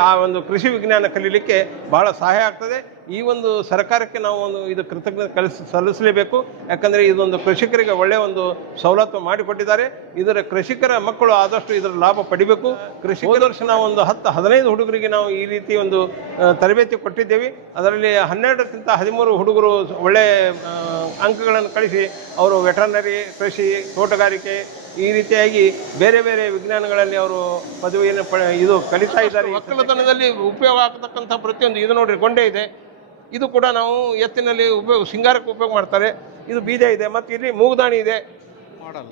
ಆ ಒಂದು ಕೃಷಿ ವಿಜ್ಞಾನ ಕಲೀಲಿಕ್ಕೆ ಬಹಳ ಸಹಾಯ ಆಗ್ತದೆ. ಈ ಒಂದು ಸರ್ಕಾರಕ್ಕೆ ನಾವು ಒಂದು ಇದು ಕೃತಜ್ಞತೆ ಸಲ್ಲಿಸಲೇಬೇಕು. ಯಾಕಂದರೆ ಇದೊಂದು ಕೃಷಿಕರಿಗೆ ಒಳ್ಳೆಯ ಒಂದು ಸವಲತ್ತು ಮಾಡಿಕೊಟ್ಟಿದ್ದಾರೆ. ಇದರ ಕೃಷಿಕರ ಮಕ್ಕಳು ಆದಷ್ಟು ಇದರ ಲಾಭ ಪಡಿಬೇಕು. ಹೋದ ವರ್ಷ ನಾವು ಒಂದು 10-15 ಹುಡುಗರಿಗೆ ನಾವು ಈ ರೀತಿ ಒಂದು ತರಬೇತಿ ಕೊಟ್ಟಿದ್ದೇವೆ. ಅದರಲ್ಲಿ 12ಕ್ಕಿಂತ 13 ಹುಡುಗರು ಒಳ್ಳೆಯ ಅಂಕಗಳನ್ನು ಕಳಿಸಿ ಅವರು ವೆಟರ್ನರಿ, ಕೃಷಿ, ತೋಟಗಾರಿಕೆ ಈ ರೀತಿಯಾಗಿ ಬೇರೆ ಬೇರೆ ವಿಜ್ಞಾನಗಳಲ್ಲಿ ಅವರು ಪದವಿಯನ್ನು ಇದು ಕಲಿತಾ ಇದ್ದಾರೆ. ಒಕ್ಕಲತನದಲ್ಲಿ ಉಪಯೋಗ ಆಗ್ತಕ್ಕಂಥ ಪ್ರತಿಯೊಂದು ಇದು ನೋಡ್ರಿ, ಗೊಂಡೆ ಇದೆ, ಇದು ಕೂಡ ನಾವು ಎತ್ತಿನಲ್ಲಿ ಶೃಂಗಾರಕ್ಕೆ ಉಪಯೋಗ ಮಾಡ್ತಾರೆ. ಇದು ಬೀಜ ಇದೆ, ಮತ್ತು ಇಲ್ಲಿ ಮೂಗುದಾಣಿ ಇದೆ,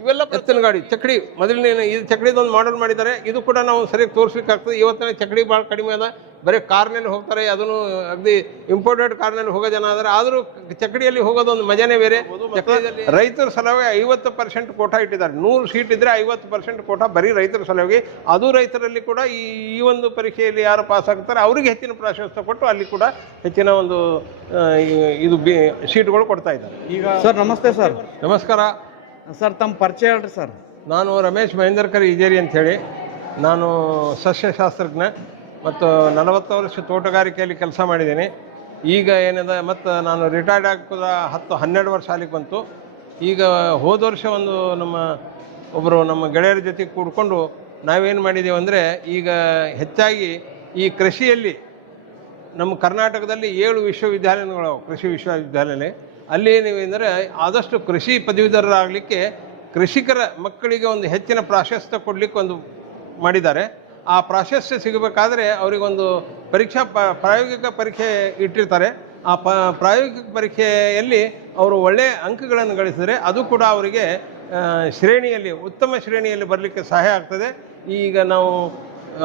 ಇವೆಲ್ಲ ಎತ್ತಿನ ಗಾಡಿ. ಚಕ್ಡಿ ಮೊದಲನೇ ಇದು ಚಕ್ಡಿದೊಂದು ಮಾಡೆಲ್ ಮಾಡಿದ್ದಾರೆ. ಇದು ಕೂಡ ನಾವು ಸರಿಯಾಗಿ ತೋರಿಸ್ಲಿಕ್ಕಾಗ್ತದೆ. ಇವತ್ತಿನ ಚಕ್ಡಿ ಭಾಳ ಕಡಿಮೆ ಅದ, ಬರೀ ಕಾರ್ನಲ್ಲಿ ಹೋಗ್ತಾರೆ. ಅದನ್ನು ಅಗದಿ ಇಂಪೋರ್ಟೆಡ್ ಕಾರ್ನಲ್ಲಿ ಹೋಗೋ ಜನ ಆದರೆ, ಆದರೂ ಚಕ್ಡಿಯಲ್ಲಿ ಹೋಗೋದೊಂದು ಮಜಾನೇ ಬೇರೆ. ರೈತರ ಸಲುವಾಗಿ 50% ಕೋಟಾ ಇಟ್ಟಿದ್ದಾರೆ. 100 ಸೀಟ್ ಇದ್ದರೆ 50% ಕೋಟಾ ಬರೀ ರೈತರ ಸಲುವಾಗಿ. ಅದು ರೈತರಲ್ಲಿ ಕೂಡ ಈ ಒಂದು ಪರೀಕ್ಷೆಯಲ್ಲಿ ಯಾರು ಪಾಸ್ ಆಗ್ತಾರೆ ಅವರಿಗೆ ಹೆಚ್ಚಿನ ಪ್ರಾಶಸ್ತ್ಯ ಕೊಟ್ಟು ಅಲ್ಲಿ ಕೂಡ ಹೆಚ್ಚಿನ ಒಂದು ಇದು ಸೀಟ್ಗಳು ಕೊಡ್ತಾ ಇದ್ದಾರೆ. ಈಗ ಸರ್ ನಮಸ್ತೆ ಸರ್. ನಮಸ್ಕಾರ ಸರ್, ತಮ್ಮ ಪರಿಚಯ ಹೇಳ್ರಿ ಸರ್. ನಾನು ರಮೇಶ್ ಮಹೇಂದರ್ಕರ್ ಇಜೇರಿ ಅಂಥೇಳಿ, ನಾನು ಸಸ್ಯಶಾಸ್ತ್ರಜ್ಞ ಮತ್ತು 40 ವರ್ಷ ತೋಟಗಾರಿಕೆಯಲ್ಲಿ ಕೆಲಸ ಮಾಡಿದ್ದೀನಿ. ಈಗ ಏನಿದೆ, ಮತ್ತು ನಾನು ರಿಟೈರ್ಡ್ ಆಗ್ತದ 10-12 ವರ್ಷ ಆಗ್ಲಿಕ್ಕೆ ಬಂತು. ಈಗ ಹೋದ ವರ್ಷ ಒಂದು ನಮ್ಮ ಗೆಳೆಯರ ಜೊತೆ ಕೂಡ್ಕೊಂಡು ನಾವೇನು ಮಾಡಿದ್ದೀವಿ ಅಂದರೆ, ಈಗ ಹೆಚ್ಚಾಗಿ ಈ ಕೃಷಿಯಲ್ಲಿ ನಮ್ಮ ಕರ್ನಾಟಕದಲ್ಲಿ 7 ವಿಶ್ವವಿದ್ಯಾಲಯಗಳು, ಕೃಷಿ ವಿಶ್ವವಿದ್ಯಾಲಯ. ಅಲ್ಲಿ ನೀವೆಂದರೆ ಆದಷ್ಟು ಕೃಷಿ ಪದವೀಧರರಾಗಲಿಕ್ಕೆ ಕೃಷಿಕರ ಮಕ್ಕಳಿಗೆ ಒಂದು ಹೆಚ್ಚಿನ ಪ್ರಾಶಸ್ತ್ಯ ಕೊಡಲಿಕ್ಕೆ ಒಂದು ಮಾಡಿದ್ದಾರೆ. ಆ ಪ್ರಾಶಸ್ತ್ಯ ಸಿಗಬೇಕಾದ್ರೆ ಅವರಿಗೊಂದು ಪ್ರಾಯೋಗಿಕ ಪರೀಕ್ಷೆ ಇಟ್ಟಿರ್ತಾರೆ. ಆ ಪ್ರಾಯೋಗಿಕ ಪರೀಕ್ಷೆಯಲ್ಲಿ ಅವರು ಒಳ್ಳೆಯ ಅಂಕಗಳನ್ನು ಗಳಿಸಿದರೆ ಅದು ಕೂಡ ಅವರಿಗೆ ಶ್ರೇಣಿಯಲ್ಲಿ, ಉತ್ತಮ ಶ್ರೇಣಿಯಲ್ಲಿ ಬರಲಿಕ್ಕೆ ಸಹಾಯ ಆಗ್ತದೆ. ಈಗ ನಾವು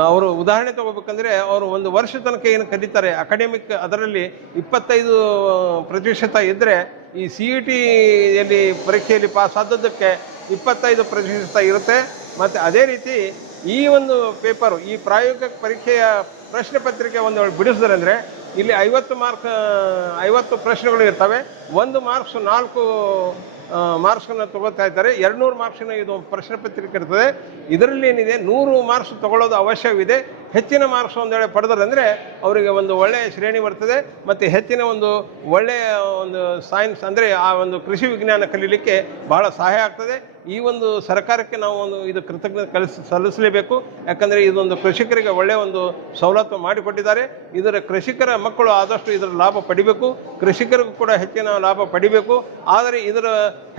ಅವರು ಉದಾಹರಣೆ ತಗೋಬೇಕಂದ್ರೆ, ಅವರು ಒಂದು ವರ್ಷ ತನಕ ಏನು ಕಲಿತಾರೆ ಅಕಾಡೆಮಿಕ್, ಅದರಲ್ಲಿ 25% ಇದ್ದರೆ ಈ CETಯಲ್ಲಿ ಪರೀಕ್ಷೆಯಲ್ಲಿ ಪಾಸ್ ಆದದ್ದಕ್ಕೆ 25% ಇರುತ್ತೆ. ಮತ್ತು ಅದೇ ರೀತಿ ಈ ಒಂದು ಪೇಪರು, ಈ ಪ್ರಾಯೋಗಿಕ ಪರೀಕ್ಷೆಯ ಪ್ರಶ್ನೆ ಪತ್ರಿಕೆ ಒಂದು ಬಿಡಿಸಿದ್ರೆ ಅಂದರೆ ಇಲ್ಲಿ 50 ಪ್ರಶ್ನೆಗಳು ಇರ್ತವೆ. 1 ಮಾರ್ಕ್ಸ್ 4 ಮಾರ್ಕ್ಸನ್ನು ತಗೋತಾ ಇದ್ದಾರೆ. 200 ಮಾರ್ಕ್ಸಿನ ಇದು ಪ್ರಶ್ನೆ ಪತ್ರಿಕೆ ಇರ್ತದೆ. ಇದರಲ್ಲಿ ಏನಿದೆ, 100 ಮಾರ್ಕ್ಸ್ ತಗೊಳ್ಳೋದು ಅವಶ್ಯವಿದೆ. ಹೆಚ್ಚಿನ ಮಾರ್ಕ್ಸ್ ಒಂದು ವೇಳೆ ಪಡೆದರಂದರೆ ಅವರಿಗೆ ಒಂದು ಒಳ್ಳೆಯ ಶ್ರೇಣಿ ಬರ್ತದೆ. ಮತ್ತು ಹೆಚ್ಚಿನ ಒಂದು ಒಳ್ಳೆಯ ಒಂದು ಸೈನ್ಸ್ ಅಂದರೆ ಆ ಒಂದು ಕೃಷಿ ವಿಜ್ಞಾನ ಕಲೀಲಿಕ್ಕೆ ಬಹಳ ಸಹಾಯ ಆಗ್ತದೆ. ಈ ಒಂದು ಸರ್ಕಾರಕ್ಕೆ ನಾವು ಒಂದು ಇದು ಕೃತಜ್ಞತೆ ಸಲ್ಲಿಸಲೇಬೇಕು. ಯಾಕಂದರೆ ಇದೊಂದು ಕೃಷಿಕರಿಗೆ ಒಳ್ಳೆಯ ಒಂದು ಸವಲತ್ತು ಮಾಡಿಕೊಟ್ಟಿದ್ದಾರೆ. ಇದರ ಕೃಷಿಕರ ಮಕ್ಕಳು ಆದಷ್ಟು ಇದರ ಲಾಭ ಪಡಿಬೇಕು, ಕೃಷಿಕರಿಗೂ ಕೂಡ ಹೆಚ್ಚಿನ ಲಾಭ ಪಡಿಬೇಕು. ಆದರೆ ಇದರ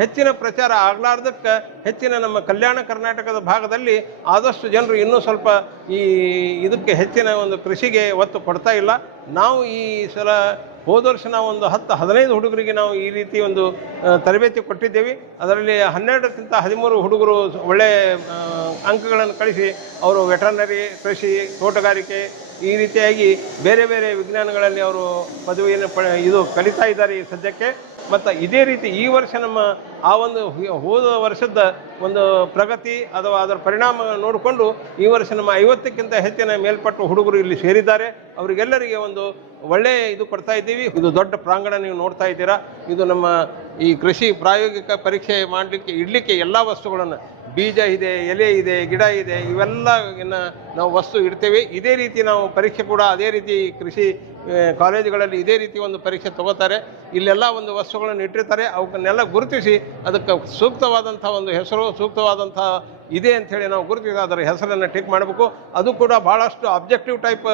ಹೆಚ್ಚಿನ ಪ್ರಚಾರ ಆಗಲಾರ್ದಕ್ಕೆ ಹೆಚ್ಚಿನ ನಮ್ಮ ಕಲ್ಯಾಣ ಕರ್ನಾಟಕದ ಭಾಗದಲ್ಲಿ ಆದಷ್ಟು ಜನರು ಇನ್ನೂ ಸ್ವಲ್ಪ ಇದಕ್ಕೆ ಹೆಚ್ಚಿನ ಒಂದು ಕೃಷಿಗೆ ಒತ್ತು ಕೊಡ್ತಾ ಇಲ್ಲ. ನಾವು ಈ ಸಲ ಹೋದ ವರ್ಷ ನಾವು ಒಂದು 10-15 ಹುಡುಗರಿಗೆ ನಾವು ಈ ರೀತಿ ಒಂದು ತರಬೇತಿ ಕೊಟ್ಟಿದ್ದೇವೆ. ಅದರಲ್ಲಿ 12ಕ್ಕಿಂತ 13 ಹುಡುಗರು ಒಳ್ಳೆಯ ಅಂಕಗಳನ್ನು ಕಳಿಸಿ ಅವರು ವೆಟರ್ನರಿ, ಕೃಷಿ, ತೋಟಗಾರಿಕೆ ಈ ರೀತಿಯಾಗಿ ಬೇರೆ ಬೇರೆ ವಿಜ್ಞಾನಗಳಲ್ಲಿ ಅವರು ಪದವಿಯನ್ನು ಇದು ಕಲಿತಾ ಇದ್ದಾರೆ ಈ ಸದ್ಯಕ್ಕೆ. ಮತ್ತು ಇದೇ ರೀತಿ ಈ ವರ್ಷ ನಮ್ಮ ಆ ಒಂದು ಹೋದ ವರ್ಷದ ಒಂದು ಪ್ರಗತಿ ಅಥವಾ ಅದರ ಪರಿಣಾಮ ನೋಡಿಕೊಂಡು ಈ ವರ್ಷ ನಮ್ಮ 50ಕ್ಕಿಂತ ಹೆಚ್ಚಿನ ಮೇಲ್ಪಟ್ಟು ಹುಡುಗರು ಇಲ್ಲಿ ಸೇರಿದ್ದಾರೆ. ಅವರಿಗೆಲ್ಲರಿಗೆ ಒಂದು ಒಳ್ಳೆಯ ಇದು ಕೊಡ್ತಾ ಇದ್ದೀವಿ. ಇದು ದೊಡ್ಡ ಪ್ರಾಂಗಣ ನೀವು ನೋಡ್ತಾ ಇದ್ದೀರಾ. ಇದು ನಮ್ಮ ಈ ಕೃಷಿ ಪ್ರಾಯೋಗಿಕ ಪರೀಕ್ಷೆ ಮಾಡಲಿಕ್ಕೆ ಇಡಲಿಕ್ಕೆ ಎಲ್ಲ ವಸ್ತುಗಳನ್ನು, ಬೀಜ ಇದೆ, ಎಲೆ ಇದೆ, ಗಿಡ ಇದೆ, ಇವೆಲ್ಲ ನಾವು ವಸ್ತು ಇಡ್ತೇವೆ. ಇದೇ ರೀತಿ ನಾವು ಪರೀಕ್ಷೆ ಕೂಡ ಅದೇ ರೀತಿ ಕೃಷಿ ಕಾಲೇಜುಗಳಲ್ಲಿ ಇದೇ ರೀತಿ ಒಂದು ಪರೀಕ್ಷೆ ತಗೋತಾರೆ. ಇಲ್ಲೆಲ್ಲ ಒಂದು ವಸ್ತುಗಳನ್ನು ಇಟ್ಟಿರ್ತಾರೆ. ಅವನ್ನೆಲ್ಲ ಗುರುತಿಸಿ ಅದಕ್ಕೆ ಸೂಕ್ತವಾದಂಥ ಒಂದು ಹೆಸರು, ಸೂಕ್ತವಾದಂಥ ಇದೆ ಅಂಥೇಳಿ ನಾವು ಗುರುತಿಸಿ ಅದರ ಹೆಸರನ್ನು ಟಿಕ್ ಮಾಡಬೇಕು. ಅದು ಕೂಡ ಭಾಳಷ್ಟು ಅಬ್ಜೆಕ್ಟಿವ್ ಟೈಪ್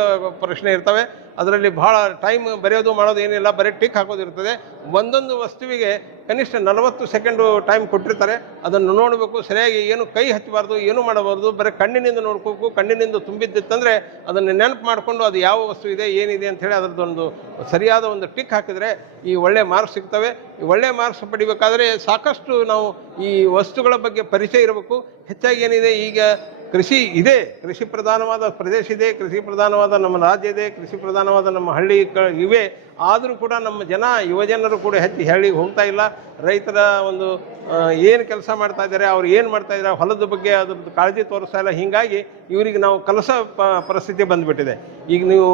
ಪ್ರಶ್ನೆ ಇರ್ತವೆ. ಅದರಲ್ಲಿ ಭಾಳ ಟೈಮ್ ಬರೆಯೋದು ಮಾಡೋದು ಏನಿಲ್ಲ, ಬರೀ ಟಿಕ್ ಹಾಕೋದಿರ್ತದೆ. ಒಂದೊಂದು ವಸ್ತುವಿಗೆ ಕನಿಷ್ಠ 40 ಸೆಕೆಂಡು ಟೈಮ್ ಕೊಟ್ಟಿರ್ತಾರೆ. ಅದನ್ನು ನೋಡಬೇಕು, ಸರಿಯಾಗಿ ಏನು ಕೈ ಹಚ್ಚಬಾರ್ದು, ಏನು ಮಾಡಬಾರ್ದು, ಬರೀ ಕಣ್ಣಿನಿಂದ ನೋಡ್ಕೋಬೇಕು. ಕಣ್ಣಿನಿಂದ ತುಂಬಿದ್ದಿತ್ತಂದರೆ ಅದನ್ನು ನೆನಪು ಮಾಡಿಕೊಂಡು ಅದು ಯಾವ ವಸ್ತು ಇದೆ, ಏನಿದೆ ಅಂಥೇಳಿ ಅದರದ್ದೊಂದು ಸರಿಯಾದ ಒಂದು ಟಿಕ್ ಹಾಕಿದರೆ ಈ ಒಳ್ಳೆಯ ಮಾರ್ಕ್ಸ್ ಸಿಗ್ತವೆ. ಈ ಒಳ್ಳೆಯ ಮಾರ್ಕ್ಸ್ ಪಡಿಬೇಕಾದರೆ ಸಾಕಷ್ಟು ನಾವು ಈ ವಸ್ತುಗಳ ಬಗ್ಗೆ ಪರಿಚಯ ಇರಬೇಕು. ಹೆಚ್ಚಾಗಿ ಏನಿದೆ, ಈಗ ಕೃಷಿ ಇದೆ, ಕೃಷಿ ಪ್ರಧಾನವಾದ ಪ್ರದೇಶ ಇದೆ, ಕೃಷಿ ಪ್ರಧಾನವಾದ ನಮ್ಮ ರಾಜ್ಯ ಇದೆ, ಕೃಷಿ ಪ್ರಧಾನವಾದ ನಮ್ಮ ಹಳ್ಳಿ ಇವೆ. ಆದರೂ ಕೂಡ ನಮ್ಮ ಯುವಜನರು ಕೂಡ ಹೆಚ್ಚು ಹಳ್ಳಿಗೆ ಹೋಗ್ತಾ ಇಲ್ಲ. ರೈತರ ಒಂದು ಏನು ಕೆಲಸ ಮಾಡ್ತಾ ಇದ್ದಾರೆ, ಅವ್ರು ಏನು ಮಾಡ್ತಾ ಇದ್ದಾರೆ, ಹೊಲದ ಬಗ್ಗೆ ಅದ್ರದ್ದು ಕಾಳಜಿ ತೋರಿಸ್ತಾ ಇಲ್ಲ. ಹೀಗಾಗಿ ಇವರಿಗೆ ನಾವು ಪರಿಸ್ಥಿತಿ ಬಂದುಬಿಟ್ಟಿದೆ. ಈಗ ನೀವು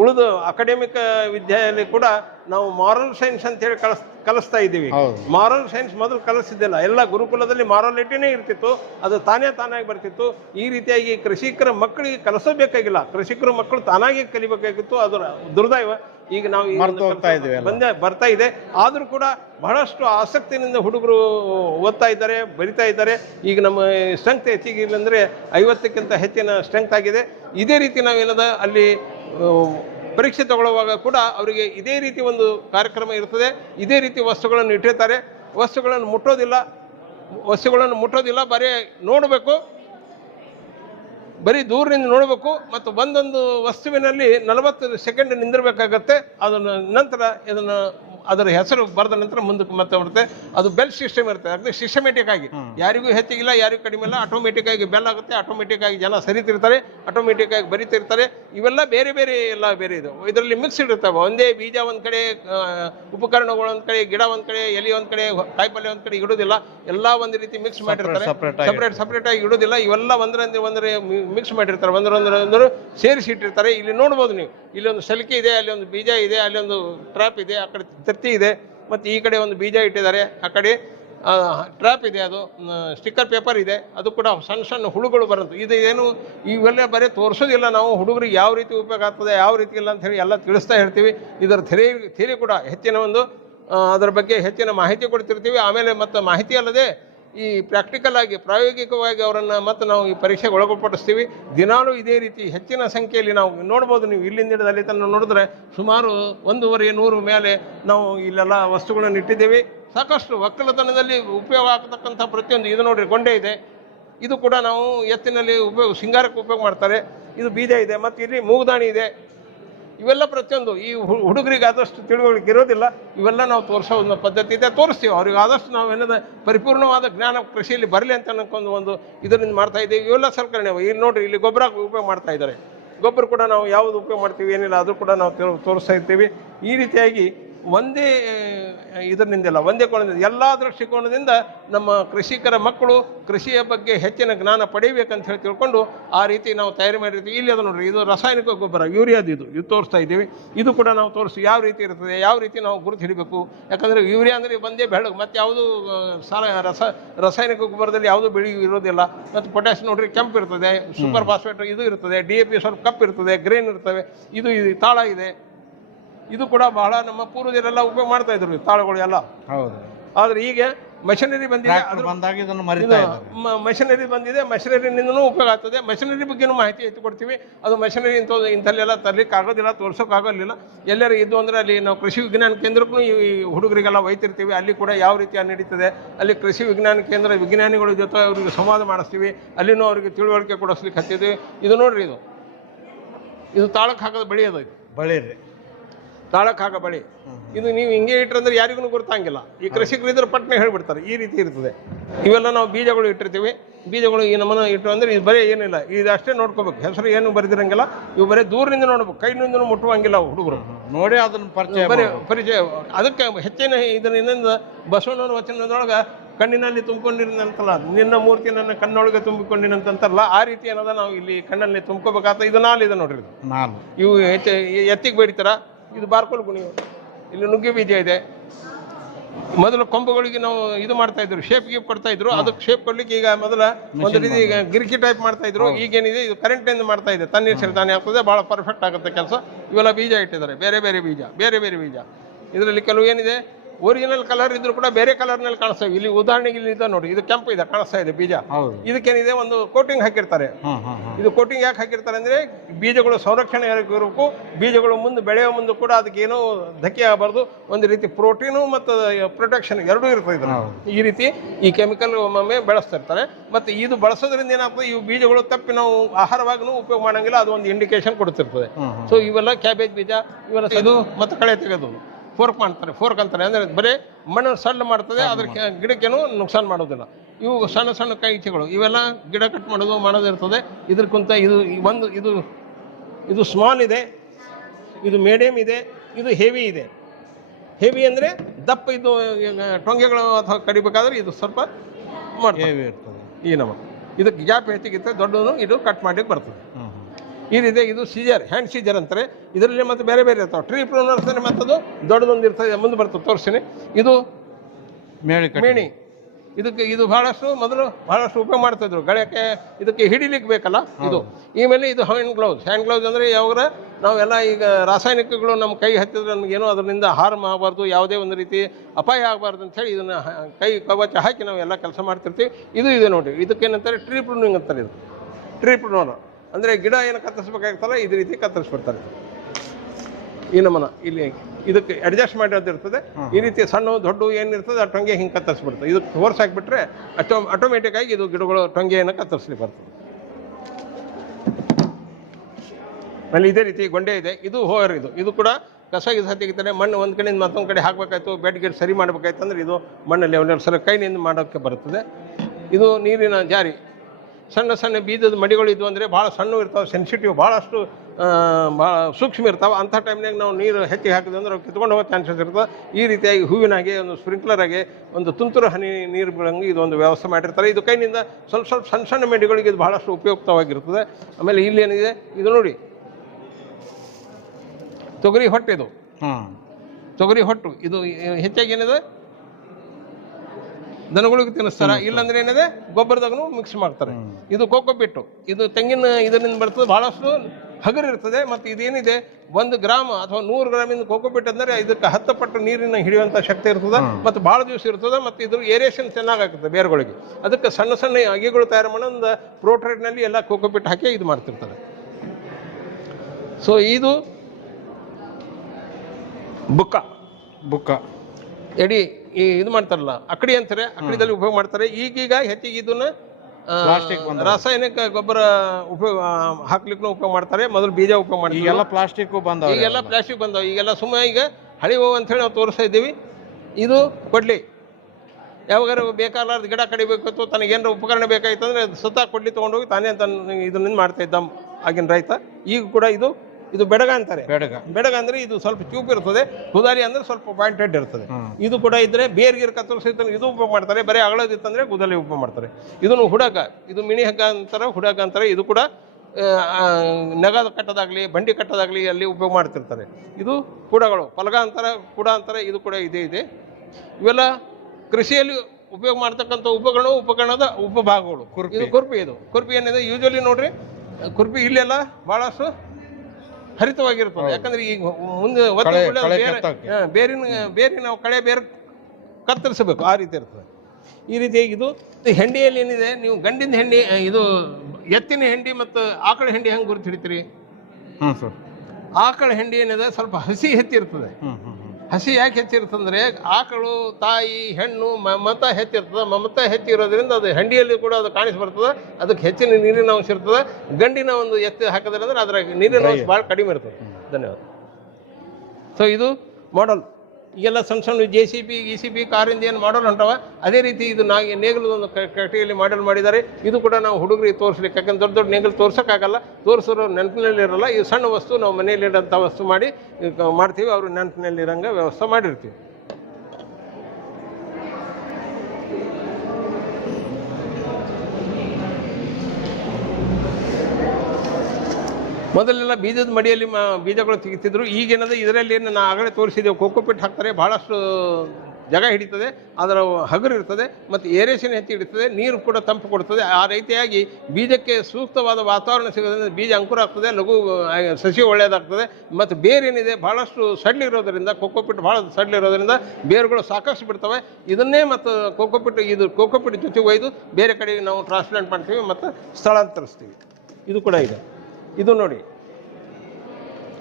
ಉಳಿದು ಅಕಾಡೆಮಿಕ್ ವಿದ್ಯೆಯಲ್ಲಿ ಕೂಡ ನಾವು ಮಾರಲ್ ಸೈನ್ಸ್ ಅಂತ ಹೇಳಿ ಕಲಿಸ್ತಾ ಇದ್ದೀವಿ. ಹೌದು. ಮಾರಲ್ ಸೈನ್ಸ್ ಮೊದಲು ಕಲಿಸಿದ್ದಿಲ್ಲ, ಎಲ್ಲ ಗುರುಕುಲದಲ್ಲಿ ಮಾರಾಲಿಟಿನೇ ಇರ್ತಿತ್ತು, ಅದು ತಾನಾಗಿ ಬರ್ತಿತ್ತು. ಈ ರೀತಿಯಾಗಿ ಕೃಷಿಕರ ಮಕ್ಕಳಿಗೆ ಕಲಿಸಬೇಕಾಗಿಲ್ಲ, ಕೃಷಿಕರ ಮಕ್ಕಳು ತಾನಾಗಿ ಕಲಿಬೇಕಾಗಿತ್ತು. ಅದರ ದುರ್ದೈವ ಈಗ ನಾವು ಬರ್ತಾ ಇದೆ. ಆದರೂ ಕೂಡ ಬಹಳಷ್ಟು ಆಸಕ್ತಿಯಿಂದ ಹುಡುಗರು ಓದ್ತಾ ಇದ್ದಾರೆ, ಬರಿತಾ ಇದ್ದಾರೆ. ಈಗ ನಮ್ಮ ಸ್ಟ್ರೆಂತ್ ಹೆಚ್ಚಿಗೆ ಇಲ್ಲಂದರೆ 50ಕ್ಕಿಂತ ಹೆಚ್ಚಿನ ಸ್ಟ್ರೆಂತ್ ಆಗಿದೆ. ಇದೇ ರೀತಿ ನಾವೇನದ ಅಲ್ಲಿ ಪರೀಕ್ಷೆ ತಗೊಳ್ಳುವಾಗ ಕೂಡ ಅವರಿಗೆ ಇದೇ ರೀತಿ ಒಂದು ಕಾರ್ಯಕ್ರಮ ಇರ್ತದೆ. ಇದೇ ರೀತಿ ವಸ್ತುಗಳನ್ನು ಇಟ್ಟಿರ್ತಾರೆ. ವಸ್ತುಗಳನ್ನು ಮುಟ್ಟೋದಿಲ್ಲ, ಬರೀ ನೋಡಬೇಕು, ಬರೀ ದೂರದಿಂದ ನೋಡಬೇಕು. ಮತ್ತು ಒಂದೊಂದು ವಸ್ತುವಿನಲ್ಲಿ 40 ಸೆಕೆಂಡ್ ನಿಂದಿರಬೇಕಾಗತ್ತೆ. ಅದನ್ನು ನಂತರ ಅದರ ಹೆಸರು ಬರೆದ ನಂತರ ಮುಂದಕ್ಕೆ ಮತ್ತೆ ಬರುತ್ತೆ. ಅದು ಬೆಲ್ ಸಿಸ್ಟಮ್ ಇರುತ್ತೆ, ಅದೇ ಸಿಸ್ಟಮೆಟಿಕ್ ಆಗಿ, ಯಾರಿಗೂ ಹೆಚ್ಚಿಗಿಲ್ಲ, ಯಾರಿಗೂ ಕಡಿಮೆ ಇಲ್ಲ. ಆಟೋಮೆಟಿಕ್ ಆಗಿ ಬೆಲ್ ಆಗುತ್ತೆ, ಆಟೋಮೆಟಿಕ್ ಆಗಿ ಜನ ಸರಿತಿರ್ತಾರೆ, ಆಟೋಮೆಟಿಕ್ ಆಗಿ ಬರಿತಿರ್ತಾರೆ. ಇವೆಲ್ಲ ಬೇರೆ ಎಲ್ಲ ಬೇರೆ ಇದು. ಇದರಲ್ಲಿ ಮಿಕ್ಸ್ಡ್ ಇರ್ತವೆ. ಒಂದೇ ಬೀಜ ಒಂದ್ ಕಡೆ, ಉಪಕರಣಗಳು ಒಂದ್ ಕಡೆ, ಗಿಡ ಒಂದ್ ಕಡೆ, ಎಲೆ ಒಂದ್ ಕಡೆ, ಕಾಯಿಪಲ್ಯ ಒಂದ್ ಕಡೆ ಇಡುದಿಲ್ಲ. ಎಲ್ಲ ಒಂದ್ ರೀತಿ ಮಿಕ್ಸ್ ಮಾಡಿರ್ತಾರೆ, ಸಪರೇಟ್ ಆಗಿ ಇಡುದಿಲ್ಲ. ಇವೆಲ್ಲ ಒಂದರ ಮಿಕ್ಸ್ ಮಾಡಿರ್ತಾರೆ, ಒಂದರ ಸೇರಿಸಿ ಇಟ್ಟಿರ್ತಾರೆ. ಇಲ್ಲಿ ನೋಡ್ಬೋದು ನೀವು, ಇಲ್ಲಿ ಒಂದು ಸಲಿಕೆ ಇದೆ, ಅಲ್ಲಿ ಒಂದು ಬೀಜ ಇದೆ, ಅಲ್ಲಿ ಒಂದು ಟ್ರಾಪ್ ಇದೆ, ಆ ಕಡೆ ತತ್ತಿ ಇದೆ, ಮತ್ತು ಈ ಕಡೆ ಒಂದು ಬೀಜ ಇಟ್ಟಿದ್ದಾರೆ, ಆ ಕಡೆ ಟ್ರ್ಯಾಪ್ ಇದೆ, ಅದು ಸ್ಟಿಕ್ಕರ್ ಪೇಪರ್ ಇದೆ. ಅದು ಕೂಡ ಸಣ್ಣ ಹುಳುಗಳು ಬರುತ್ತೆ. ಇದು ಏನು ಇವೆಲ್ಲ ಬರೀ ತೋರಿಸೋದಿಲ್ಲ, ನಾವು ಹುಡುಗರಿಗೆ ಯಾವ ರೀತಿ ಉಪಯೋಗ ಆಗ್ತದೆ, ಯಾವ ರೀತಿ ಇಲ್ಲ ಅಂತ ಹೇಳಿ ಎಲ್ಲ ತಿಳಿಸ್ತಾ ಇರ್ತೀವಿ. ಇದರ ಥಿಯರಿ ಕೂಡ ಹೆಚ್ಚಿನ ಒಂದು ಅದರ ಬಗ್ಗೆ ಹೆಚ್ಚಿನ ಮಾಹಿತಿ ಕೊಡ್ತಿರ್ತೀವಿ. ಆಮೇಲೆ ಮತ್ತು ಮಾಹಿತಿ ಅಲ್ಲದೆ ಈ ಪ್ರಾಕ್ಟಿಕಲ್ ಆಗಿ, ಪ್ರಾಯೋಗಿಕವಾಗಿ ಅವರನ್ನು ಮತ್ತು ನಾವು ಈ ಪರೀಕ್ಷೆಗೆ ಒಳಪಡಿಸ್ತೀವಿ. ದಿನಾಲೂ ಇದೇ ರೀತಿ ಹೆಚ್ಚಿನ ಸಂಖ್ಯೆಯಲ್ಲಿ ನಾವು ನೋಡ್ಬೋದು. ನೀವು ಇಲ್ಲಿಂದ ಹಿಡಿದು ಅಲ್ಲಿ ತನಕ ನೋಡಿದ್ರೆ ಸುಮಾರು 150 ಮೇಲೆ ನಾವು ಇಲ್ಲೆಲ್ಲ ವಸ್ತುಗಳನ್ನು ಇಟ್ಟಿದ್ದೇವೆ. ಸಾಕಷ್ಟು ಒಕ್ಕಲತನದಲ್ಲಿ ಉಪಯೋಗ ಆಗ್ತಕ್ಕಂಥ ಪ್ರತಿಯೊಂದು, ಇದು ನೋಡ್ರಿ, ಗೊಂಡೆ ಇದೆ, ಇದು ಕೂಡ ನಾವು ಎತ್ತಿನಲ್ಲಿ ಶೃಂಗಾರಕ್ಕೆ ಉಪಯೋಗ ಮಾಡ್ತಾರೆ. ಇದು ಬೀಜ ಇದೆ, ಮತ್ತು ಇಲ್ಲಿ ಮೂಗುದಾಣಿ ಇದೆ. ಇವೆಲ್ಲ ಪ್ರತಿಯೊಂದು ಈ ಹುಡುಗರಿಗೆ ಆದಷ್ಟು ತಿಳುವಳಿಕೆ ಇರೋದಿಲ್ಲ. ಇವೆಲ್ಲ ನಾವು ತೋರಿಸೋ ಒಂದು ಪದ್ಧತಿ ಇದೆ, ತೋರಿಸ್ತೀವಿ. ಅವ್ರಿಗೆ ಆದಷ್ಟು ನಾವು ಏನದ ಪರಿಪೂರ್ಣವಾದ ಜ್ಞಾನ ಕೃಷಿಯಲ್ಲಿ ಬರಲಿ ಅಂತ ಒಂದು ಇದರಿಂದ ಮಾಡ್ತಾ ಇದ್ದೀವಿ. ಇವೆಲ್ಲ ಸಲಕರಣೆ. ಇಲ್ಲಿ ನೋಡ್ರಿ, ಇಲ್ಲಿ ಗೊಬ್ಬರ ಉಪಯೋಗ ಮಾಡ್ತಾ ಇದ್ದಾರೆ. ಗೊಬ್ಬರ ಕೂಡ ನಾವು ಯಾವುದು ಉಪಯೋಗ ಮಾಡ್ತೀವಿ, ಏನಿಲ್ಲ, ಅದು ಕೂಡ ನಾವು ತೋರಿಸ್ತಾ ಇರ್ತೀವಿ. ಈ ರೀತಿಯಾಗಿ ಒಂದೇ ಇದರಿಂದಲ್ಲ, ಒಂದೇ ಕೋಣದಿಂದ, ಎಲ್ಲ ದೃಷ್ಟಿಕೋನದಿಂದ ನಮ್ಮ ಕೃಷಿಕರ ಮಕ್ಕಳು ಕೃಷಿಯ ಬಗ್ಗೆ ಹೆಚ್ಚಿನ ಜ್ಞಾನ ಪಡೆಯಬೇಕಂತ ಹೇಳಿ ತಿಳ್ಕೊಂಡು ಆ ರೀತಿ ನಾವು ತಯಾರಿ ಮಾಡಿರ್ತೀವಿ. ಇಲ್ಲಿ ಅದು ನೋಡ್ರಿ, ಇದು ರಾಸಾಯನಿಕ ಗೊಬ್ಬರ, ಯೂರಿಯಾದ ಇದು ತೋರಿಸ್ತಾ ಇದ್ದೀವಿ. ಇದು ಕೂಡ ನಾವು ತೋರಿಸಿ ಯಾವ ರೀತಿ ಇರ್ತದೆ, ಯಾವ ರೀತಿ ನಾವು ಗುರುತು ಹಿಡಿಬೇಕು. ಯಾಕಂದರೆ ಯೂರಿಯಾ ಅಂದರೆ ಒಂದೇ ಬೆಳಗ್ಗೆ, ಮತ್ತು ಯಾವುದು ರಾಸಾಯನಿಕ ಗೊಬ್ಬರದಲ್ಲಿ ಯಾವುದೂ ಬೆಳೆ ಇರೋದಿಲ್ಲ. ಮತ್ತು ಪೊಟ್ಯಾಶ್ ನೋಡ್ರಿ, ಕೆಂಪು ಇರ್ತದೆ, ಸೂಪರ್ ಫಾಸ್ಫೇಟ್ ಇದು ಇರ್ತದೆ, DAP ಸ್ವಲ್ಪ ಕಪ್ಪು ಇರ್ತದೆ, ಗ್ರೇನ್ ಇರ್ತವೆ. ಇದು ತಾಳ ಇದೆ, ಇದು ಕೂಡ ಬಹಳ ನಮ್ಮ ಪೂರ್ವಜರೆಲ್ಲ ಉಪಯೋಗ ಮಾಡ್ತಾ ಇದ್ರು ತಾಳುಗಳು ಎಲ್ಲ. ಹೌದು. ಆದ್ರೆ ಈಗ ಮಷಿನರಿ ಬಂದಿದೆ, ಮಷಿನರಿ ಬಂದಿದೆ, ಮಷಿನರಿನಿಂದನೂ ಉಪಯೋಗ ಆಗ್ತದೆ. ಮಷಿನರಿ ಬಗ್ಗೆನೂ ಮಾಹಿತಿ ಎತ್ತಿ ಕೊಡ್ತೀವಿ. ಅದು ಮಷಿನರಿ ಇಂಥಲ್ಲೆಲ್ಲ ತರಲಿಕ್ಕೆ ಆಗೋದಿಲ್ಲ, ತೋರ್ಸೋಕ್ಕಾಗೋದಿಲ್ಲ. ಎಲ್ಲರೂ ಇದ್ದು ಅಂದರೆ ಅಲ್ಲಿ ನಾವು ಕೃಷಿ ವಿಜ್ಞಾನ ಕೇಂದ್ರಕ್ಕೂ ಈ ಹುಡುಗರಿಗೆಲ್ಲ ಒಯ್ತಿರ್ತೀವಿ. ಅಲ್ಲಿ ಕೂಡ ಯಾವ ರೀತಿ ನಡೀತದೆ, ಅಲ್ಲಿ ಕೃಷಿ ವಿಜ್ಞಾನ ಕೇಂದ್ರ ವಿಜ್ಞಾನಿಗಳ ಜೊತೆ ಅವರಿಗೆ ಸಂವಾದ ಮಾಡಿಸ್ತೀವಿ. ಅಲ್ಲಿನೂ ಅವರಿಗೆ ತಿಳುವಳಿಕೆ ಕೊಡಿಸ್ಲಿಕ್ಕೆ ಹತ್ತಿದ್ವಿ. ಇದು ನೋಡ್ರಿ, ಇದು ತಾಳಕ್ಕೆ ಹಾಕೋದು ಬಳಿ, ಅದು ಬಳಿ ತಾಳಕ್ಕೆ ಹಾಕೋ ಬಳಿ. ಇದು ನೀವು ಹಿಂಗೆ ಇಟ್ಟರಂದ್ರೆ ಯಾರಿಗೂ ಗೊತ್ತಾಗಿಲ್ಲ. ಈ ಕೃಷಿಕರು ಇದ್ರ ಪಟ್ಟನೆ ಹೇಳ್ಬಿಡ್ತಾರೆ. ಈ ರೀತಿ ಇರ್ತದೆ. ಇವೆಲ್ಲ ನಾವು ಬೀಜಗಳು ಇಟ್ಟಿರ್ತೀವಿ. ಬೀಜಗಳು ಈ ನಮ್ಮನ್ನ ಇಟ್ಟು ಅಂದರೆ ಇದು ಬರೀ ಏನಿಲ್ಲ, ಇದು ಅಷ್ಟೇ ನೋಡ್ಕೋಬೇಕು. ಹೆಸರು ಏನು ಬರೆದಿರಂಗಿಲ್ಲ. ಇವು ಬರೀ ದೂರದಿಂದ ನೋಡ್ಬೇಕು, ಕೈನಿಂದ ಮುಟ್ಟುವಂಗಿಲ್ಲ ಹುಡುಗರು. ನೋಡಿ ಅದನ್ನು ಪರಿಚಯ. ಅದಕ್ಕೆ ಹೆಚ್ಚಿನ ಇದರಿಂದ ಬಸವಣ್ಣನ ವಚನದೊಳಗೆ ಕಣ್ಣಿನಲ್ಲಿ ತುಂಬಿಕೊಂಡಿರಂತಲ್ಲ, ನಿನ್ನ ಮೂರ್ತಿ ನನ್ನ ಕಣ್ಣೊಳಗೆ ತುಂಬಿಕೊಂಡಿನಂತಾರಲ್ಲ, ಆ ರೀತಿ ಏನದ ನಾವು ಇಲ್ಲಿ ಕಣ್ಣಲ್ಲಿ ತುಂಬ್ಕೋಬೇಕಾಗ್ತದೆ. ಇದು ಇದು ನೋಡ್ರಿ, ಇವು ಎತ್ತಿಗೆ ಬೇಡಿತಾರ. ಇದು ಬಾರ್ಕೋಲ್ ಗುಣಿ, ಇಲ್ಲಿ ನುಗ್ಗೆ ಬೀಜ ಇದೆ. ಮೊದಲು ಕೊಂಬುಗಳಿಗೆ ನಾವು ಇದು ಮಾಡ್ತಾ ಇದ್ರು, ಶೇಪ್ ಗೀಪ್ ಕೊಡ್ತಾ ಇದ್ರು. ಅದಕ್ಕೆ ಶೇಪ್ ಕೊಡ್ಲಿಕ್ಕೆ ಈಗ ಮೊದಲ ಒಂದು ರೀತಿ ಗಿರ್ಕಿ ಟೈಪ್ ಮಾಡ್ತಾ ಇದ್ರು. ಈಗೇನಿದೆ, ಇದು ಕರೆಂಟಿಂದ ಮಾಡ್ತಾ ಇದೆ. ತಣ್ಣೀರು ತಾನೇ ಆಗ್ತದೆ, ಭಾಳ ಪರ್ಫೆಕ್ಟ್ ಆಗುತ್ತೆ ಕೆಲಸ. ಇವೆಲ್ಲ ಬೀಜ ಇಟ್ಟಿದ್ದಾರೆ, ಬೇರೆ ಬೇರೆ ಬೀಜ. ಇದರಲ್ಲಿ ಕೆಲವು ಏನಿದೆ, ಒರಿಜಿನಲ್ ಕಲರ್ ಇದ್ರು ಕೂಡ ಬೇರೆ ಕಲರ್ನಲ್ಲಿ ಕಾಣಿಸ್ತವೆ. ಇಲ್ಲಿ ಉದಾಹರಣೆಗೆ ಇಲ್ಲಿ ಇದೆ ನೋಡಿ, ಇದು ಕೆಂಪು ಇದೆ, ಕಾಣಿಸ್ತಾ ಇದೆ ಬೀಜ. ಇದಕ್ಕೇನಿದೆ, ಒಂದು ಕೋಟಿಂಗ್ ಹಾಕಿರ್ತಾರೆ. ಇದು ಕೋಟಿಂಗ್ ಯಾಕೆ ಹಾಕಿರ್ತಾರೆ ಅಂದ್ರೆ ಬೀಜಗಳು ಸಂರಕ್ಷಣೆ ಇರಬೇಕು. ಬೀಜಗಳು ಮುಂದೆ ಬೆಳೆಯೋ ಮುಂದೆ ಕೂಡ ಅದಕ್ಕೇನೋ ಧಕ್ಕೆ ಆಗಬಾರ್ದು. ಒಂದು ರೀತಿ ಪ್ರೋಟೀನು ಮತ್ತು ಪ್ರೊಟೆಕ್ಷನ್ ಎರಡೂ ಇರ್ತದೆ. ಈ ರೀತಿ ಈ ಕೆಮಿಕಲ್ ಒಮ್ಮೊಮ್ಮೆ ಬೆಳೆಸ್ತಾ ಇರ್ತಾರೆ. ಮತ್ತು ಇದು ಬಳಸೋದ್ರಿಂದ ಏನಾಗ್ತದೆ, ಇವು ಬೀಜಗಳು ತಪ್ಪಿ ನಾವು ಆಹಾರವಾಗೂ ಉಪಯೋಗ ಮಾಡಂಗಿಲ್ಲ. ಅದು ಒಂದು ಇಂಡಿಕೇಶನ್ ಕೊಡ್ತಿರ್ತದೆ. ಸೊ ಇವೆಲ್ಲ ಕ್ಯಾಬೇಜ್ ಬೀಜ, ಇವೆಲ್ಲ ಇದು ಮತ್ತು ಕಳೆ ತೆಗೆದು ಫೋರ್ಕ್ ಮಾಡ್ತಾರೆ. ಫೋರ್ಕ್ ಅಂತಾರೆ ಅಂದರೆ ಬರೀ ಮಣ್ಣು ಸಣ್ಣ ಮಾಡ್ತದೆ, ಅದ್ರ ಗಿಡಕ್ಕೇನು ನುಕ್ಸಾನ್ ಮಾಡೋದಿಲ್ಲ. ಇವು ಸಣ್ಣ ಕೈಚೆಗಳು, ಇವೆಲ್ಲ ಗಿಡ ಕಟ್ ಮಾಡೋದಿರ್ತದೆ. ಇದ್ರ ಕುಂತ ಇದು ಸ್ಮಾಲ್ ಇದೆ, ಇದು ಮೀಡಿಯಮ್ ಇದೆ, ಇದು ಹೆವಿ ಇದೆ. ಹೆವಿ ಅಂದರೆ ದಪ್ಪ, ಇದು ಟೊಂಗೆಗಳು ಅಥವಾ ಕಡಿಬೇಕಾದ್ರೆ ಇದು ಸ್ವಲ್ಪ ಹೆವಿ ಇರ್ತದೆ. ಈ ನಮಗೆ ಇದಕ್ಕೆ ಗ್ಯಾಪ್ ಹೆಚ್ಚಿಗಿರ್ತದೆ, ದೊಡ್ಡದು ಇದು ಕಟ್ ಮಾಡ್ಲಿಕ್ಕೆ ಬರ್ತದೆ. ಈ ರೀತಿ ಇದು ಸೀಜರ್, ಹ್ಯಾಂಡ್ ಸೀಜರ್ ಅಂತಾರೆ. ಇದರಲ್ಲಿ ಮತ್ತೆ ಬೇರೆ ಬೇರೆ ಇರ್ತಾವೆ. ಟ್ರೀ ಪ್ರೂನರ್ಸ್ ಅಂದರೆ ಮತ್ತದು ದೊಡ್ಡದೊಂದು ಇರ್ತದೆ, ಮುಂದೆ ಬರ್ತದೆ ತೋರಿಸ್ತೀನಿ. ಇದು ಮೇಣಿ. ಇದು ಬಹಳಷ್ಟು ಉಪಯೋಗ ಮಾಡ್ತಿದ್ರು ಗಳಕ್ಕೆ, ಇದಕ್ಕೆ ಹಿಡಿಲಿಕ್ಕೆ ಬೇಕಲ್ಲ ಇದು. ಆಮೇಲೆ ಇದು ಹ್ಯಾಂಡ್ ಗ್ಲೌಸ್ ಅಂದರೆ ಯಾವಾಗ ನಾವೆಲ್ಲ ಈಗ ರಾಸಾಯನಿಕಗಳು ನಮ್ಮ ಕೈ ಹತ್ತಿದ್ರೆ ನಮಗೇನೋ ಅದರಿಂದ ಹಾರ್ಮ್ ಆಗಬಾರ್ದು, ಯಾವುದೇ ಒಂದು ರೀತಿ ಅಪಾಯ ಆಗಬಾರ್ದು ಅಂಥೇಳಿ ಇದನ್ನು ಕೈ ಕವಚ ಹಾಕಿ ನಾವು ಎಲ್ಲ ಕೆಲಸ ಮಾಡ್ತಿರ್ತೀವಿ. ಇದು ನೋಡಿ, ಇದಕ್ಕೇನಂತಾರೆ ಟ್ರೀ ಪ್ರೂನಿಂಗ್ ಅಂತಾರೆ. ಇದು ಟ್ರೀ ಪ್ರೂನರ್ ಅಂದರೆ ಗಿಡ ಏನು ಕತ್ತರಿಸ್ಬೇಕಾಗ್ತಲ್ಲ ಇದೇ ರೀತಿ ಕತ್ತರಿಸ್ಬಿಡ್ತಾರೆ. ಈ ನಮ್ಮನ ಇಲ್ಲಿ ಇದಕ್ಕೆ ಅಡ್ಜಸ್ಟ್ ಮಾಡಿರೋದಿರ್ತದೆ. ಈ ರೀತಿ ಸಣ್ಣ ದೊಡ್ಡ ಏನಿರ್ತದೆ ಆ ಟೊಂಗೆ ಹಿಂಗೆ ಕತ್ತರಿಸ್ಬಿಡ್ತದೆ. ಇದಕ್ಕೆ ಫೋರ್ಸ್ ಹಾಕಿಬಿಟ್ರೆ ಆಟೋಮೆಟಿಕ್ ಆಗಿ ಇದು ಗಿಡಗಳು ಟೊಂಗೆಯನ್ನು ಕತ್ತರಿಸ್ಲಿಕ್ಕೆ ಬರ್ತದೆ. ಅಲ್ಲಿ ಇದೇ ರೀತಿ ಗೊಂಡೆ ಇದೆ. ಇದು ಹೋಯರ್. ಇದು ಕೂಡ ಕಸ ತೆಗಿತಾರೆ. ಮಣ್ಣು ಒಂದು ಕಡೆಯಿಂದ ಮತ್ತೊಂದು ಕಡೆ ಹಾಕಬೇಕಾಯ್ತು, ಬೆಡ್ ಗಿಡ ಸರಿ ಮಾಡಬೇಕಾಯ್ತು ಅಂದರೆ ಇದು ಮಣ್ಣಲ್ಲಿ ಒಂದೆರಡು ಸಲ ಕೈನಿಂದ ಮಾಡೋಕ್ಕೆ ಬರ್ತದೆ. ಇದು ನೀರಿನ ಜಾರಿ. ಸಣ್ಣ ಬೀಜದ ಮಡಿಗಳು ಇದ್ವು ಅಂದರೆ ಭಾಳ ಸಣ್ಣ ಇರ್ತಾವೆ, ಸೆನ್ಸಿಟಿವ್, ಭಾಳಷ್ಟು ಭಾಳ ಸೂಕ್ಷ್ಮ ಇರ್ತಾವೆ. ಅಂಥ ಟೈಮ್ನಾಗ ನಾವು ನೀರು ಹೆಚ್ಚಿಗೆ ಹಾಕಿದ್ವಿ ಅಂದ್ರೆ ಕಿತ್ಕೊಂಡು ಹೋಗೋ ಚಾನ್ಸಸ್ ಇರ್ತದೆ. ಈ ರೀತಿಯಾಗಿ ಹೂವಿನಾಗೆ ಒಂದು ಸ್ಪ್ರಿಂಕ್ಲರ್ ಆಗಿ ಒಂದು ತುಂತುರು ಹನಿ ನೀರು ಬೀಳಂಗೆ ಇದೊಂದು ವ್ಯವಸ್ಥೆ ಮಾಡಿರ್ತಾರೆ. ಇದು ಕೈನಿಂದ ಸ್ವಲ್ಪ ಸಣ್ಣ ಮೆಡಿಗಳಿಗೆ ಇದು ಭಾಳಷ್ಟು ಉಪಯುಕ್ತವಾಗಿರ್ತದೆ. ಆಮೇಲೆ ಇಲ್ಲೇನಿದೆ ಇದು ನೋಡಿ, ತೊಗರಿ ಹೊಟ್ಟು. ಇದು ತೊಗರಿ ಹೊಟ್ಟು. ಇದು ಹೆಚ್ಚಾಗಿ ಏನಿದೆ ದನಗಳಿಗೆ ತಿನ್ನಿಸ್ತಾರೆ, ಇಲ್ಲಾಂದ್ರೆ ಏನಿದೆ ಗೊಬ್ಬರದಾಗೂ ಮಿಕ್ಸ್ ಮಾಡ್ತಾರೆ. ಇದು ಕೋಕೋಪಿಟ್ಟು. ಇದು ತೆಂಗಿನ ಇದರಿಂದ ಬರ್ತದೆ, ಬಹಳಷ್ಟು ಹಗರು ಇರ್ತದೆ. ಮತ್ತು ಇದೇನಿದೆ 1 ಗ್ರಾಮ್ ಅಥವಾ 100 ಗ್ರಾಮಿಂದ ಕೋಕೋಪಿಟ್ ಅಂದರೆ ಇದಕ್ಕೆ 10 ಪಟ್ಟು ನೀರಿನ ಹಿಡಿಯುವಂಥ ಶಕ್ತಿ ಇರ್ತದೆ ಮತ್ತು ಭಾಳ ದಿವಸ ಇರ್ತದೆ. ಮತ್ತು ಇದ್ರ ಏರೇಷನ್ ಚೆನ್ನಾಗಾಗ್ತದೆ ಬೇರುಗಳಿಗೆ. ಅದಕ್ಕೆ ಸಣ್ಣ ಅಗಿಗಳು ತಯಾರು ಮಾಡೋ ಒಂದು ಪ್ರೋಟ್ರೇಟ್ನಲ್ಲಿ ಎಲ್ಲ ಕೋಕೋಪಿಟ್ ಹಾಕಿ ಇದು ಮಾಡ್ತಿರ್ತಾರೆ. ಸೊ ಇದು ಬುಕ್ಕ ಎಡಿ ಇದು ಮಾಡ್ತಾರಲ್ಲ, ಅಕ್ಕಡಿ ಅಂತಾರೆ, ಅಕ್ಕಡಿದಲ್ಲಿ ಉಪಯೋಗ ಮಾಡ್ತಾರೆ. ಈಗೀಗ ಹೆಚ್ಚಿಗೆ ಇದನ್ನ ರಾಸಾಯನಿಕ ಗೊಬ್ಬರ ಉಪಯೋಗ ಹಾಕ್ಲಿಕ್ಕೂ ಉಪಯೋಗ ಮಾಡ್ತಾರೆ. ಮೊದಲು ಬೀಜ ಉಪಯೋಗ ಮಾಡ್ತಾರೆ. ಈಗೆಲ್ಲ ಪ್ಲಾಸ್ಟಿಕ್ ಬಂದವು. ಈಗೆಲ್ಲ ಸುಮ್ಮನೆ ಈಗ ಹಳಿವು ಅಂತ ಹೇಳಿ ನಾವು ತೋರಿಸ್ತಾ ಇದ್ದೀವಿ. ಇದು ಕೊಡ್ಲಿ. ಯಾವಾಗಾರು ಬೇಕಾಲಾರ್ದು ಗಿಡ ಕಡಿಬೇಕು, ತನಗೇನಾರ ಉಪಕರಣ ಬೇಕಾಯ್ತು ಅಂದರೆ ಸ್ವತಃ ಕೊಡ್ಲಿ ತೊಗೊಂಡೋಗಿ ತಾನೇ ಇದನ್ನ ಮಾಡ್ತಾ ಇದ್ದ ಆಗಿನ ರೈತ. ಈಗ ಕೂಡ ಇದು ಬೆಡಗ ಅಂತಾರೆ. ಬೆಡಗ ಅಂದ್ರೆ ಇದು ಸ್ವಲ್ಪ ಟ್ಯೂಬ್ ಇರ್ತದೆ. ಗುದಾಲಿ ಅಂದ್ರೆ ಸ್ವಲ್ಪ ಪಾಯಿಂಟೆಡ್ ಇರ್ತದೆ. ಇದು ಕೂಡ ಇದ್ರೆ ಬೇರ್ಗಿರ್ ಕತ್ತರಿಸಿದ ಇದು ಉಪಯೋಗ ಮಾಡ್ತಾರೆ. ಬರೀ ಅಗಳದಿತ್ತಂದ್ರೆ ಗುದಾಲಿ ಉಪಯೋಗ ಮಾಡ್ತಾರೆ. ಇದನ್ನು ಹುಡಗ, ಇದು ಮಿನಿ ಹಗ್ಗ ಅಂತಾರೆ, ಹುಡಗ ಅಂತಾರೆ. ಇದು ಕೂಡ ನಗದ ಕಟ್ಟದಾಗ್ಲಿ, ಬಂಡಿ ಕಟ್ಟದಾಗ್ಲಿ ಅಲ್ಲಿ ಉಪಯೋಗ ಮಾಡ್ತಿರ್ತಾರೆ. ಇದು ಕೂಡಗಳು, ಪಲಗ ಅಂತಾರೆ, ಕೂಡ ಅಂತಾರೆ. ಇದು ಕೂಡ ಇದೆ. ಇವೆಲ್ಲ ಕೃಷಿಯಲ್ಲಿ ಉಪಯೋಗ ಮಾಡ್ತಕ್ಕಂಥ ಉಪಕರಣದ ಉಪಭಾಗಗಳು. ಇದು ಕುರ್ಪಿ ಏನಿದೆ ಯೂಶಲಿ ನೋಡ್ರಿ, ಕುರ್ಪಿ ಇಲ್ಲೆಲ್ಲ ಬಹಳಷ್ಟು ಹರಿತವಾಗಿರ್ತದೆ. ಯಾಕಂದ್ರೆ ಈಗ ಮುಂದೆ ಬೇರೆ ನಾವು ಕಳೆ ಬೇರೆ ಕತ್ತರಿಸಬೇಕು, ಆ ರೀತಿ ಇರ್ತದೆ. ಈ ರೀತಿಯಾಗಿ ಇದು ಹೆಂಡಿಯಲ್ಲಿ ಏನಿದೆ, ನೀವು ಗಂಡಿನ ಹೆಂಡಿ, ಇದು ಎತ್ತಿನ ಹೆಂಡಿ ಮತ್ತು ಆಕಳ ಹೆಂಡಿ ಹೆಂಗೆ ಗುರುತು ಹಿಡಿತೀರಿ? ಆಕಳ ಹೆಂಡಿ ಏನಿದೆ ಸ್ವಲ್ಪ ಹಸಿ ಹೆಚ್ಚಿರ್ತದೆ. ಹಸಿ ಯಾಕೆ ಹೆಚ್ಚಿರ್ತಂದ್ರೆ ಆಕಳು ತಾಯಿ ಹೆಣ್ಣು ಮಮತ ಹೆಚ್ಚಿರ್ತದೆ. ಮಮತ ಹೆಚ್ಚಿರೋದ್ರಿಂದ ಅದು ಹೆಂಡಿಯಲ್ಲಿ ಕೂಡ ಅದು ಕಾಣಿಸ್ಬರ್ತದೆ. ಅದಕ್ಕೆ ಹೆಚ್ಚಿನ ನೀರಿನ ಅಂಶ ಇರ್ತದೆ. ಗಂಡಿನ ಒಂದು ಎತ್ತಿ ಹಾಕಿದ್ರೆ ಅಂದ್ರೆ ಅದರ ನೀರಿನ ಅಂಶ ಭಾಳ ಕಡಿಮೆ ಇರ್ತದೆ. ಧನ್ಯವಾದ. ಸೊ ಇದು ಮಾಡೆಲ್. ಈಗೆಲ್ಲ ಸಣ್ಣ JCB ECB ಕಾರಿಂದ ಏನು ಮಾಡಲ್ ಹೊಂಟವ, ಅದೇ ರೀತಿ ಇದು ನೇಗಿಲದೊಂದು ಕಟ್ಟಿಗೆಯಲ್ಲಿ ಮಾಡೆಲ್ ಮಾಡಿದ್ದಾರೆ. ಇದು ಕೂಡ ನಾವು ಹುಡುಗರಿಗೆ ತೋರಿಸ್ಲಿಕ್ಕೆ, ಯಾಕಂದ್ರೆ ದೊಡ್ಡ ನೇಗಿಲು ತೋರ್ಸೋಕ್ಕಾಗಲ್ಲ, ತೋರಿಸೋರು ನೆನಪಿನಲ್ಲಿ ಇರೋಲ್ಲ. ಈ ಸಣ್ಣ ವಸ್ತು ನಾವು ಮನೆಯಲ್ಲಿ ಇಡೋಂಥ ವಸ್ತು ಮಾಡ್ತೀವಿ, ಅವರು ನೆನಪಿನಲ್ಲಿರಂಗೆ ವ್ಯವಸ್ಥೆ ಮಾಡಿರ್ತೀವಿ. ಮೊದಲೆಲ್ಲ ಬೀಜದ ಮಡಿಯಲ್ಲಿ ಬೀಜಗಳು ತೆಗಿತಿದ್ರು. ಈಗೇನಂದ್ರೆ ಇದರಲ್ಲಿ ಏನು ನಾವು ಆಗಲೇ ತೋರಿಸಿದ್ದೇವೆ, ಕೋಕೋಪಿಟ್ ಹಾಕ್ತಾರೆ. ಭಾಳಷ್ಟು ಜಾಗ ಹಿಡಿತದೆ, ಅದರ ಹಗುರು ಇರ್ತದೆ ಮತ್ತು ಏರೇಷನ್ ಹೆಚ್ಚು ಹಿಡಿತದೆ, ನೀರು ಕೂಡ ತಂಪು ಕೊಡ್ತದೆ. ಆ ರೀತಿಯಾಗಿ ಬೀಜಕ್ಕೆ ಸೂಕ್ತವಾದ ವಾತಾವರಣ ಸಿಗೋದ್ರಿಂದ ಬೀಜ ಅಂಕುರ ಆಗ್ತದೆ, ಲಘು ಸಸಿ ಒಳ್ಳೆಯದಾಗ್ತದೆ. ಮತ್ತು ಬೇರೇನಿದೆ ಭಾಳಷ್ಟು ಸಡ್ಲಿರೋದ್ರಿಂದ, ಕೋಕೋಪಿಟ್ ಭಾಳ ಸಡ್ಲಿರೋದ್ರಿಂದ ಬೇರುಗಳು ಸಾಕಷ್ಟು ಬಿಡ್ತವೆ. ಇದನ್ನೇ ಮತ್ತು ಕೋಕೋಪಿಟ್ ಜೊತೆಗೆ ಒಯ್ದು ಬೇರೆ ಕಡೆಗೆ ನಾವು ಟ್ರಾನ್ಸ್ಪ್ಲಾಂಟ್ ಮಾಡ್ತೀವಿ ಮತ್ತು ಸ್ಥಳಾಂತರಿಸ್ತೀವಿ. ಇದು ಕೂಡ ಇದೆ. ಇದು ನೋಡಿ,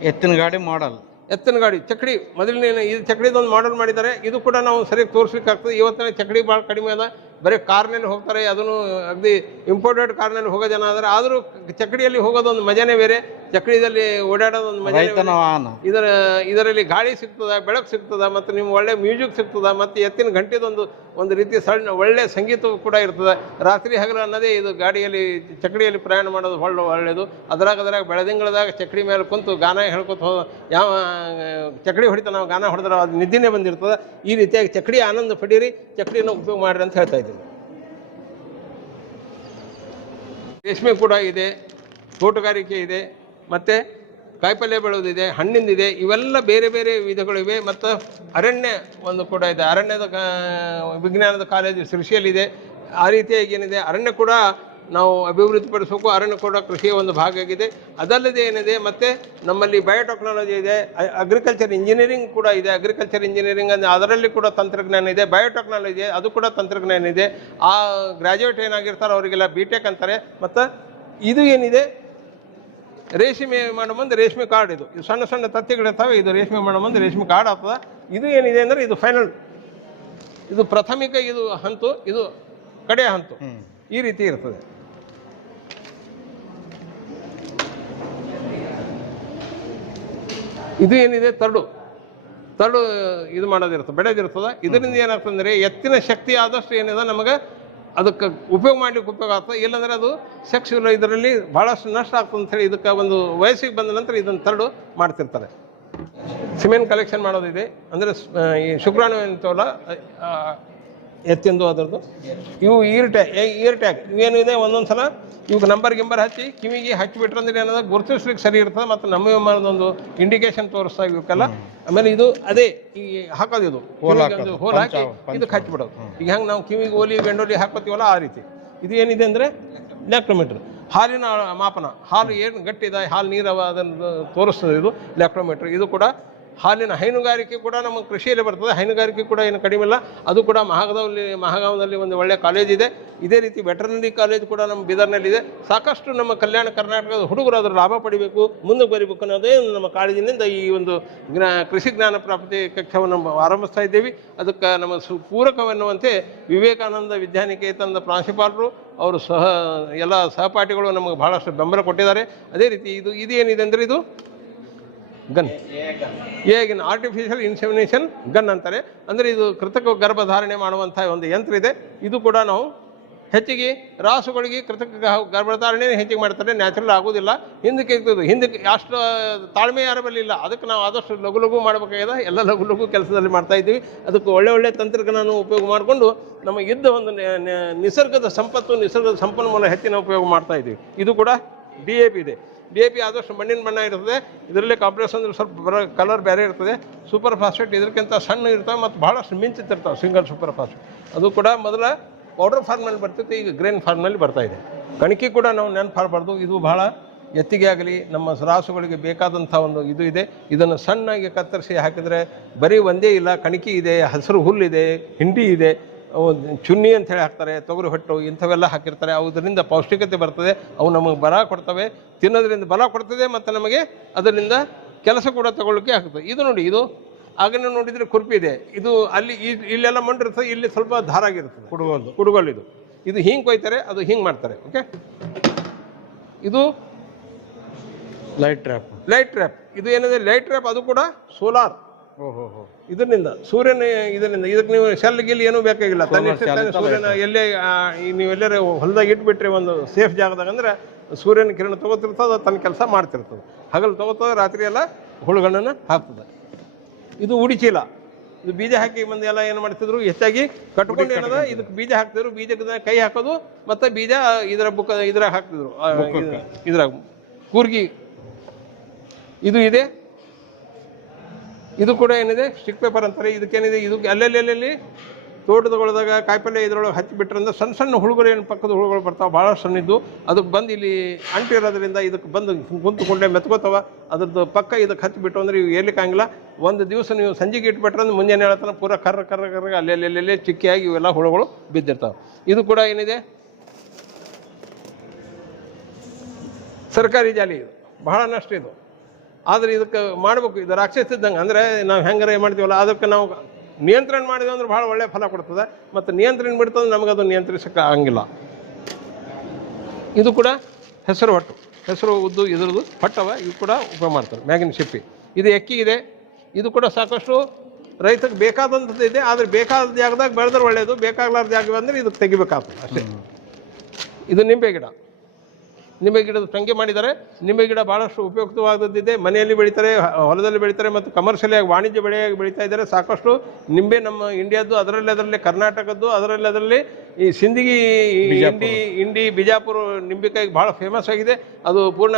ಎತ್ತಿನ ಗಾಡಿ ಚಕ್ಡಿ. ಮೊದಲನೇ ಇದು ಚಕ್ಡಿದೊಂದು ಮಾಡೆಲ್ ಮಾಡಿದ್ದಾರೆ. ಇದು ಕೂಡ ನಾವು ಸರಿಯಾಗಿ ತೋರಿಸ್ಲಿಕ್ಕಾಗ್ತದೆ. ಇವತ್ತಿನ ಚಕ್ಡಿ ಭಾಳ ಕಡಿಮೆ ಅದ. ಬರೀ ಕಾರ್ನಲ್ಲಿ ಹೋಗ್ತಾರೆ, ಅದನ್ನು ಅಗದಿ ಇಂಪೋರ್ಟೆಡ್ ಕಾರ್ನಲ್ಲಿ ಹೋಗೋ ಜನ ಆದರೆ. ಆದರೂ ಚಕ್ಡಿಯಲ್ಲಿ ಹೋಗೋದೊಂದು ಮಜಾನೇ ಬೇರೆ, ಚಕ್ಡಿದಲ್ಲಿ ಓಡಾಡೋದೊಂದು ಮಜಾ. ಇದರಲ್ಲಿ ಗಾಳಿ ಸಿಗ್ತದ, ಬೆಳಕು ಸಿಗ್ತದ, ಮತ್ತು ನಿಮ್ಗೆ ಒಳ್ಳೆ ಮ್ಯೂಸಿಕ್ ಸಿಗ್ತದ, ಮತ್ತು ಎತ್ತಿನ ಒಂದು ರೀತಿ ಒಳ್ಳೆ ಸಂಗೀತ ಕೂಡ ಇರ್ತದೆ. ರಾತ್ರಿ ಹಗಲು ಅನ್ನೋದೇ ಇದು ಗಾಡಿಯಲ್ಲಿ ಚಕ್ಡಿಯಲ್ಲಿ ಪ್ರಯಾಣ ಮಾಡೋದು ಒಳ್ಳೆಯದು. ಅದ್ರಾಗ ಬೆಳದಿಂಗಳದಾಗ ಚಕ್ಡಿ ಮೇಲೆ ಕುಂತು ಗಾನ ಹೇಳ್ಕೊತ ಯಾವ ಚಕ್ಡಿ ಹೊಡಿತ ನಾವು ಗಾನ ಹೊಡೆದ್ರೆ ಅದು ನಿದ್ದಿನೇ ಬಂದಿರ್ತದೆ. ಈ ರೀತಿಯಾಗಿ ಚಕ್ಡಿ ಆನಂದ ಪಡೀರಿ, ಚಕ್ಡಿನ ಉಪಯೋಗ ಮಾಡಿರಿ ಅಂತ ಹೇಳ್ತಾ ಇದ್ದೀನಿ. ರೇಷ್ಮೆ ಕೂಡ ಇದೆ, ತೋಟಗಾರಿಕೆ ಇದೆ, ಮತ್ತು ಕಾಯಿಪಲ್ಯ ಬೆಳೆಯೋದಿದೆ, ಹಣ್ಣಿಂದಿದೆ, ಇವೆಲ್ಲ ಬೇರೆ ಬೇರೆ ವಿಧಗಳಿವೆ. ಮತ್ತು ಅರಣ್ಯ ಒಂದು ಕೂಡ ಇದೆ, ಅರಣ್ಯದ ವಿಜ್ಞಾನದ ಕಾಲೇಜು ಶಿರ್ಸಿಯಲ್ಲಿದೆ. ಆ ರೀತಿಯಾಗಿ ಏನಿದೆ ಅರಣ್ಯ ಕೂಡ ನಾವು ಅಭಿವೃದ್ಧಿಪಡಿಸಬೇಕು. ಅರಣ್ಯ ಕೂಡ ಕೃಷಿಯ ಒಂದು ಭಾಗ ಆಗಿದೆ. ಅದಲ್ಲದೆ ಏನಿದೆ ಮತ್ತು ನಮ್ಮಲ್ಲಿ ಬಯೋಟೆಕ್ನಾಲಜಿ ಇದೆ, ಅಗ್ರಿಕಲ್ಚರ್ ಇಂಜಿನಿಯರಿಂಗ್ ಕೂಡ ಇದೆ. ಅಗ್ರಿಕಲ್ಚರ್ ಇಂಜಿನಿಯರಿಂಗ್ ಅಂದರೆ ಅದರಲ್ಲಿ ಕೂಡ ತಂತ್ರಜ್ಞಾನ ಇದೆ. ಬಯೋಟೆಕ್ನಾಲಜಿ ಅದು ಕೂಡ ತಂತ್ರಜ್ಞಾನ ಇದೆ. ಆ ಗ್ರ್ಯಾಜುಯೇಟ್ ಏನಾಗಿರ್ತಾರೆ ಅವರಿಗೆಲ್ಲ BTech ಅಂತಾರೆ. ಮತ್ತು ಇದು ಏನಿದೆ ರೇಷ್ಮೆ ಮಾಡೋ ಮುಂದೆ ರೇಷ್ಮೆ ಕಾರ್ಡ್, ಇದು ಸಣ್ಣ ಸಣ್ಣ ತತ್ತಿಗಳಿರ್ತಾವೆ, ಇದು ರೇಷ್ಮೆ ಮಾಡೋ ಮುಂದೆ ರೇಷ್ಮೆ ಕಾರ್ಡ್ ಆಗ್ತದೆ. ಇದು ಏನಿದೆ ಅಂದರೆ ಇದು ಫೈನಲ್, ಇದು ಪ್ರಾಥಮಿಕ ಇದು ಹಂತು, ಇದು ಕಡೆಯ ಹಂತು, ಈ ರೀತಿ ಇರ್ತದೆ. ಇದು ಏನಿದೆ ತರಡು ಇದು ಮಾಡೋದಿರ್ತದೆ, ಬೆಳೆದಿರ್ತದೆ. ಇದರಿಂದ ಏನಾಗ್ತದೆ ಅಂದರೆ ಎತ್ತಿನ ಶಕ್ತಿ ಆದಷ್ಟು ಏನಿದೆ ನಮಗೆ ಅದಕ್ಕೆ ಉಪಯೋಗ ಮಾಡ್ಲಿಕ್ಕೆ ಉಪಯೋಗ ಆಗ್ತದೆ. ಇಲ್ಲಾಂದರೆ ಅದು ಸೆಕ್ಸ್ ಇದರಲ್ಲಿ ಭಾಳಷ್ಟು ನಷ್ಟ ಆಗ್ತದೆ ಅಂಥೇಳಿ ಇದಕ್ಕೆ ಒಂದು ವಯಸ್ಸಿಗೆ ಬಂದ ನಂತರ ಇದನ್ನು ತರಡು ಮಾಡ್ತಿರ್ತಾರೆ. ಸಿಮೆಂಟ್ ಕಲೆಕ್ಷನ್ ಮಾಡೋದಿದೆ, ಅಂದರೆ ಈ ಶುಕ್ರಾಣು ಅಂತವಲ್ಲ ಎತ್ತಿಂದು ಅದರದ್ದು. ಇವು ಇಯರ್ ಟ್ಯಾಗ್ ಇವೇನಿದೆ ಒಂದೊಂದು ಸಲ ಇವಾಗ ನಂಬರ್ ಹಚ್ಚಿ ಕಿವಿಗೆ ಹಚ್ಚಿಬಿಟ್ರೆ ಅಂದ್ರೆ ಏನಂದ್ರೆ ಗುರುತಿಸ್ಲಿಕ್ಕೆ ಸರಿ ಇರ್ತದೆ. ಮತ್ತು ನಮ್ಮ ವಿಮಾನದೊಂದು ಇಂಡಿಕೇಶನ್ ತೋರಿಸ್ತಾ ಇವಕ್ಕೆಲ್ಲ. ಆಮೇಲೆ ಇದು ಅದೇ ಈ ಹಾಕೋದು, ಇದು ಹೋಲ್ ಹಾಕಿ ಇದಕ್ಕೆ ಹಚ್ಚಿಬಿಡೋದು. ಈಗ ಹೆಂಗೆ ನಾವು ಕಿವಿಗೆ ಓಲಿ ಬೆಂಡೋಲಿ ಹಾಕೋತೀವಲ್ಲ ಆ ರೀತಿ. ಇದು ಏನಿದೆ ಅಂದರೆ ಲ್ಯಾಕ್ಟೋಮೀಟ್ರ್, ಹಾಲಿನ ಮಾಪನ, ಹಾಲು ಏನು ಗಟ್ಟಿದೆ, ಹಾಲು ನೀರವ ಅದನ್ನು ತೋರಿಸ್ತದೆ ಇದು ಲ್ಯಾಕ್ಟೋಮೀಟ್ರ್. ಇದು ಕೂಡ ಹಾಲಿನ ಹೈನುಗಾರಿಕೆ ಕೂಡ ನಮ್ಮ ಕೃಷಿಯಲ್ಲಿ ಬರ್ತದೆ. ಹೈನುಗಾರಿಕೆ ಕೂಡ ಏನು ಕಡಿಮೆ ಇಲ್ಲ. ಅದು ಕೂಡ ಮಹಾಗಾಂವದಲ್ಲಿ ಒಂದು ಒಳ್ಳೆಯ ಕಾಲೇಜ್ ಇದೆ. ಇದೇ ರೀತಿ ವೆಟರ್ನರಿ ಕಾಲೇಜ್ ಕೂಡ ನಮ್ಮ ಬೀದರ್ನಲ್ಲಿದೆ. ಸಾಕಷ್ಟು ನಮ್ಮ ಕಲ್ಯಾಣ ಕರ್ನಾಟಕದ ಹುಡುಗರು ಅದರ ಲಾಭ ಪಡಿಬೇಕು, ಮುಂದಕ್ಕೆ ಬರೀಬೇಕು ಅನ್ನೋದೇ ನಮ್ಮ ಕಾಲೇಜಿನಿಂದ ಈ ಒಂದು ಕೃಷಿ ಜ್ಞಾನ ಪ್ರಾಪ್ತಿ ಕಕ್ಷವನ್ನು ಆರಂಭಿಸ್ತಾ ಇದ್ದೇವೆ. ಅದಕ್ಕೆ ನಮ್ಮ ಪೂರಕವೆನ್ನುವಂತೆ ವಿವೇಕಾನಂದ ವಿದ್ಯಾನಿಕೇತನದ ಪ್ರಾಂಶುಪಾಲರು ಅವರು ಎಲ್ಲ ಸಹಪಾಠಿಗಳು ನಮಗೆ ಬಹಳಷ್ಟು ಬೆಂಬಲ ಕೊಟ್ಟಿದ್ದಾರೆ. ಅದೇ ರೀತಿ ಇದು ಏನಿದೆ ಅಂದರೆ ಇದು ಗನ್, ಈಗಿನ ಆರ್ಟಿಫಿಷಿಯಲ್ ಇನ್ಸೆಮಿನೇಷನ್ ಗನ್ ಅಂತಾರೆ. ಅಂದರೆ ಇದು ಕೃತಕ ಗರ್ಭಧಾರಣೆ ಮಾಡುವಂಥ ಒಂದು ಯಂತ್ರ ಇದೆ. ಇದು ಕೂಡ ನಾವು ಹೆಚ್ಚಿಗೆ ರಾಸುಗಳಿಗೆ ಕೃತಕ ಗರ್ಭಧಾರಣೆ ಹೆಚ್ಚಿಗೆ ಮಾಡ್ತಾರೆ, ನ್ಯಾಚುರಲ್ ಆಗೋದಿಲ್ಲ. ಹಿಂದಕ್ಕೆ ಅಷ್ಟು ತಾಳ್ಮೆ ಯಾರ ಬಳಿ ಇಲ್ಲ. ಅದಕ್ಕೆ ನಾವು ಆದಷ್ಟು ಲಘು ಮಾಡಬೇಕಾಗಿದೆ. ಎಲ್ಲ ಲಘು ಕೆಲಸದಲ್ಲಿ ಮಾಡ್ತಾ ಇದ್ದೀವಿ. ಅದಕ್ಕೆ ಒಳ್ಳೆ ತಂತ್ರಜ್ಞಾನ ಉಪಯೋಗ ಮಾಡಿಕೊಂಡು ನಮಗಿದ್ದ ಒಂದು ನಿಸರ್ಗದ ಸಂಪತ್ತು, ನಿಸರ್ಗದ ಸಂಪನ್ಮೂಲ ಹೆಚ್ಚಿನ ಉಪಯೋಗ ಮಾಡ್ತಾ ಇದ್ದೀವಿ. ಇದು ಕೂಡ DAP ಇದೆ. DAP ಆದಷ್ಟು ಮಣ್ಣಿನ ಬಣ್ಣ ಇರ್ತದೆ. ಇದರಲ್ಲಿ ಕಾಂಪ್ಲೆಕ್ಸ್ ಅಂದ್ರೆ ಸ್ವಲ್ಪ ಕಲರ್ ಬೇರೆ ಇರ್ತದೆ. ಸೂಪರ್ ಫಾಸ್ಫೇಟ್ ಇದಕ್ಕಿಂತ ಸಣ್ಣ ಇರ್ತವೆ ಮತ್ತು ಭಾಳಷ್ಟು ಮಿಂಚುತ್ತಿರ್ತಾವೆ. ಸಿಂಗಲ್ ಸೂಪರ್ ಫಾಸ್ಫೇಟ್ ಅದು ಕೂಡ ಮೊದಲ ಪೌಡರ್ ಫಾರ್ಮ್ನಲ್ಲಿ ಬರ್ತಿತ್ತು, ಈಗ ಗ್ರೇನ್ ಫಾರ್ಮ್ನಲ್ಲಿ ಬರ್ತಾ ಇದೆ. ಕಣಕಿ ಕೂಡ ನಾವು ನೆನಪಾಡಬಾರ್ದು. ಇದು ಭಾಳ ಎತ್ತಿಗೆ ಆಗಲಿ ನಮ್ಮ ರಾಸುಗಳಿಗೆ ಬೇಕಾದಂಥ ಒಂದು ಇದು ಇದೆ. ಇದನ್ನು ಸಣ್ಣಗೆ ಕತ್ತರಿಸಿ ಹಾಕಿದರೆ ಬರೀ ಒಂದೇ ಇಲ್ಲ, ಕಣಕಿ ಇದೆ, ಹಸಿರು ಹುಲ್ಲಿದೆ, ಹಿಂಡಿ ಇದೆ, ಚುನ್ನಿ ಅಂಥೇಳಿ ಹಾಕ್ತಾರೆ, ತೊಗರಿ ಹೊಟ್ಟು ಇಂಥವೆಲ್ಲ ಹಾಕಿರ್ತಾರೆ. ಅದರಿಂದ ಪೌಷ್ಟಿಕತೆ ಬರ್ತದೆ. ಅವು ನಮಗೆ ಬಲ ಕೊಡ್ತವೆ, ತಿನ್ನೋದ್ರಿಂದ ಬಲ ಕೊಡ್ತದೆ ಮತ್ತು ನಮಗೆ ಅದರಿಂದ ಕೆಲಸ ಕೂಡ ತಗೊಳ್ಳೋಕ್ಕೆ ಆಗ್ತದೆ. ಇದು ನೋಡಿ, ಇದು ಆಗನೇ ನೋಡಿದರೆ ಕುರ್ಪಿ ಇದೆ. ಇದು ಅಲ್ಲಿ ಇಲ್ಲೆಲ್ಲ ಮಂಡಿರ್ತದೆ, ಇಲ್ಲಿ ಸ್ವಲ್ಪ ಧಾರ ಆಗಿರ್ತದೆ. ಕುಡುಗೋಲು ಇದು ಹಿಂಗೆ ಕೊಯ್ತಾರೆ, ಅದು ಹಿಂಗೆ ಮಾಡ್ತಾರೆ. ಓಕೆ, ಇದು ಲೈಟ್ ಟ್ರ್ಯಾಪ್. ಇದು ಏನಿದೆ ಲೈಟ್ ಟ್ರ್ಯಾಪ್, ಅದು ಕೂಡ ಸೋಲಾರ್. ಇದರಿಂದ ಸೂರ್ಯನ ಇದಕ್ಕೆ ನೀವು ಶೆಲ್ ಗಿಲ್ ಏನೂ ಬೇಕಾಗಿಲ್ಲ. ಸೂರ್ಯನ ಎಲ್ಲೇ ನೀವೆಲ್ಲರೂ ಹೊಲದಾಗ ಇಟ್ಬಿಟ್ರೆ ಒಂದು ಸೇಫ್ ಜಾಗದಾಗ ಅಂದ್ರೆ ಸೂರ್ಯನ ಕಿರಣ ತಗೋತಿರ್ತದೆ, ತನ್ನ ಕೆಲಸ ಮಾಡ್ತಿರ್ತದೆ. ಹಗಲು ತಗೋತದೆ, ರಾತ್ರಿ ಎಲ್ಲ ಹುಳುಗಳನ್ನು ಹಾಕ್ತದೆ. ಇದು ಉಡಿಚೀಲ. ಇದು ಬೀಜ ಹಾಕಿ ಮಂದಿ ಎಲ್ಲ ಏನು ಮಾಡ್ತಿದ್ರು, ಹೆಚ್ಚಾಗಿ ಕಟ್ಕೊಂಡು ಏನದ ಇದಕ್ಕೆ ಬೀಜ ಹಾಕ್ತಿದ್ರು. ಬೀಜಕ್ಕೆ ಕೈ ಹಾಕೋದು ಮತ್ತು ಬೀಜ ಇದ್ರಾಗ ಹಾಕ್ತಿದ್ರು, ಇದ್ರಾಗ ಕೂರ್ಗಿ. ಇದು ಇದೆ. ಇದು ಕೂಡ ಏನಿದೆ ಸ್ಟಿಕ್ ಪೇಪರ್ ಅಂತಾರೆ. ಇದಕ್ಕೇನಿದೆ, ಇದು ಅಲ್ಲೆಲ್ಲಿ ತೋಟದೊಳದಾಗ ಕಾಯಿಪಲ್ಯ ಇದ್ರೊಳಗೆ ಹಚ್ಚಿಬಿಟ್ರಂದ್ರೆ ಸಣ್ಣ ಸಣ್ಣ ಹುಳುಗಳು ಏನು ಪಕ್ಕದ ಹುಳುಗಳು ಬರ್ತಾವೆ, ಭಾಳ ಸಣ್ಣಿದ್ದು. ಅದಕ್ಕೆ ಬಂದು ಇಲ್ಲಿ ಅಂಟಿರೋದ್ರಿಂದ ಇದಕ್ಕೆ ಬಂದು ಕುಂತ್ಕೊಂಡೆ ಮೆತ್ಕೋತಾವ. ಅದ್ರದ್ದು ಪಕ್ಕ ಇದಕ್ಕೆ ಹಚ್ಚಿಬಿಟ್ಟು ಅಂದ್ರೆ ಇವು ಏರ್ಲಿಕ್ಕಾಗಿಲ್ಲ. ಒಂದು ದಿವಸ ನೀವು ಸಂಜೆಗೆ ಇಟ್ಬಿಟ್ರೆ ಅಂದ್ರೆ ಮುಂಜಾನೆ ಹೇಳ್ತಾನೆ ಪೂರ ಕರ್ರ ಅಲ್ಲೆಲ್ಲೆಲ್ಲೇ ಚಿಕ್ಕಿಯಾಗಿ ಇವೆಲ್ಲ ಹುಳುಗಳು ಬಿದ್ದಿರ್ತಾವೆ. ಇದು ಕೂಡ ಏನಿದೆ ಸರ್ಕಾರಿ ಜಾಲಿ. ಇದು ಬಹಳ ನಷ್ಟ ಇದು. ಆದರೆ ಇದಕ್ಕೆ ಮಾಡಬೇಕು, ಇದು ರಾಕ್ಷಸಿದ್ದಂಗೆ. ಅಂದರೆ ನಾವು ಹೆಂಗಾರ ಮಾಡ್ತೀವಲ್ಲ, ಅದಕ್ಕೆ ನಾವು ನಿಯಂತ್ರಣ ಮಾಡಿದ್ವಿ ಅಂದ್ರೆ ಭಾಳ ಒಳ್ಳೆಯ ಫಲ ಕೊಡ್ತದೆ. ಮತ್ತು ನಿಯಂತ್ರಣ ಬಿಡ್ತಂದ್ರೆ ನಮಗದು ನಿಯಂತ್ರಿಸೋಕ್ಕೆ ಆಗಂಗಿಲ್ಲ. ಇದು ಕೂಡ ಹೆಸರು ಉದ್ದು ಇದ್ರದ್ದು ಹೊಟ್ಟವ. ಇದು ಕೂಡ ಉಪಯೋಗ ಮಾಡ್ತಾರೆ. ಮ್ಯಾಗಿನ ಶಿಪ್ಪಿ. ಇದು ಎಕ್ಕಿ ಇದೆ. ಇದು ಕೂಡ ಸಾಕಷ್ಟು ರೈತಕ್ಕೆ ಬೇಕಾದಂಥದ್ದು ಇದೆ. ಆದರೆ ಬೇಕಾದ ಜಾಗದಾಗ ಬೆಳೆದ್ರೆ ಒಳ್ಳೆಯದು, ಬೇಕಾಗಲಾರ್ದ ಜಾಗ ಬಂದರೆ ಇದಕ್ಕೆ ತೆಗಿಬೇಕಾಗ್ತದೆ ಅಷ್ಟೇ. ಇದು ನಿಂಬೆ ಗಿಡದ ಟಂಗೆ ಮಾಡಿದ್ದಾರೆ. ನಿಂಬೆ ಗಿಡ ಭಾಳಷ್ಟು ಉಪಯುಕ್ತವಾದದ್ದಿದೆ. ಮನೆಯಲ್ಲಿ ಬೆಳೀತಾರೆ, ಹೊಲದಲ್ಲಿ ಬೆಳೀತಾರೆ ಮತ್ತು ಕಮರ್ಷಿಯಲಾಗಿ ವಾಣಿಜ್ಯ ಬೆಳೆಯಾಗಿ ಬೆಳೀತಾ ಇದ್ದಾರೆ. ಸಾಕಷ್ಟು ನಿಂಬೆ ನಮ್ಮ ಇಂಡಿಯಾದ್ದು, ಅದರಲ್ಲಿ ಕರ್ನಾಟಕದ್ದು, ಅದರಲ್ಲಿ ಈ ಸಿಂದಗಿ ಇಂಡಿ ಬಿಜಾಪುರ ನಿಂಬೆಕಾಯಿ ಬಹಳ ಫೇಮಸ್ ಆಗಿದೆ. ಅದು ಪೂರ್ಣ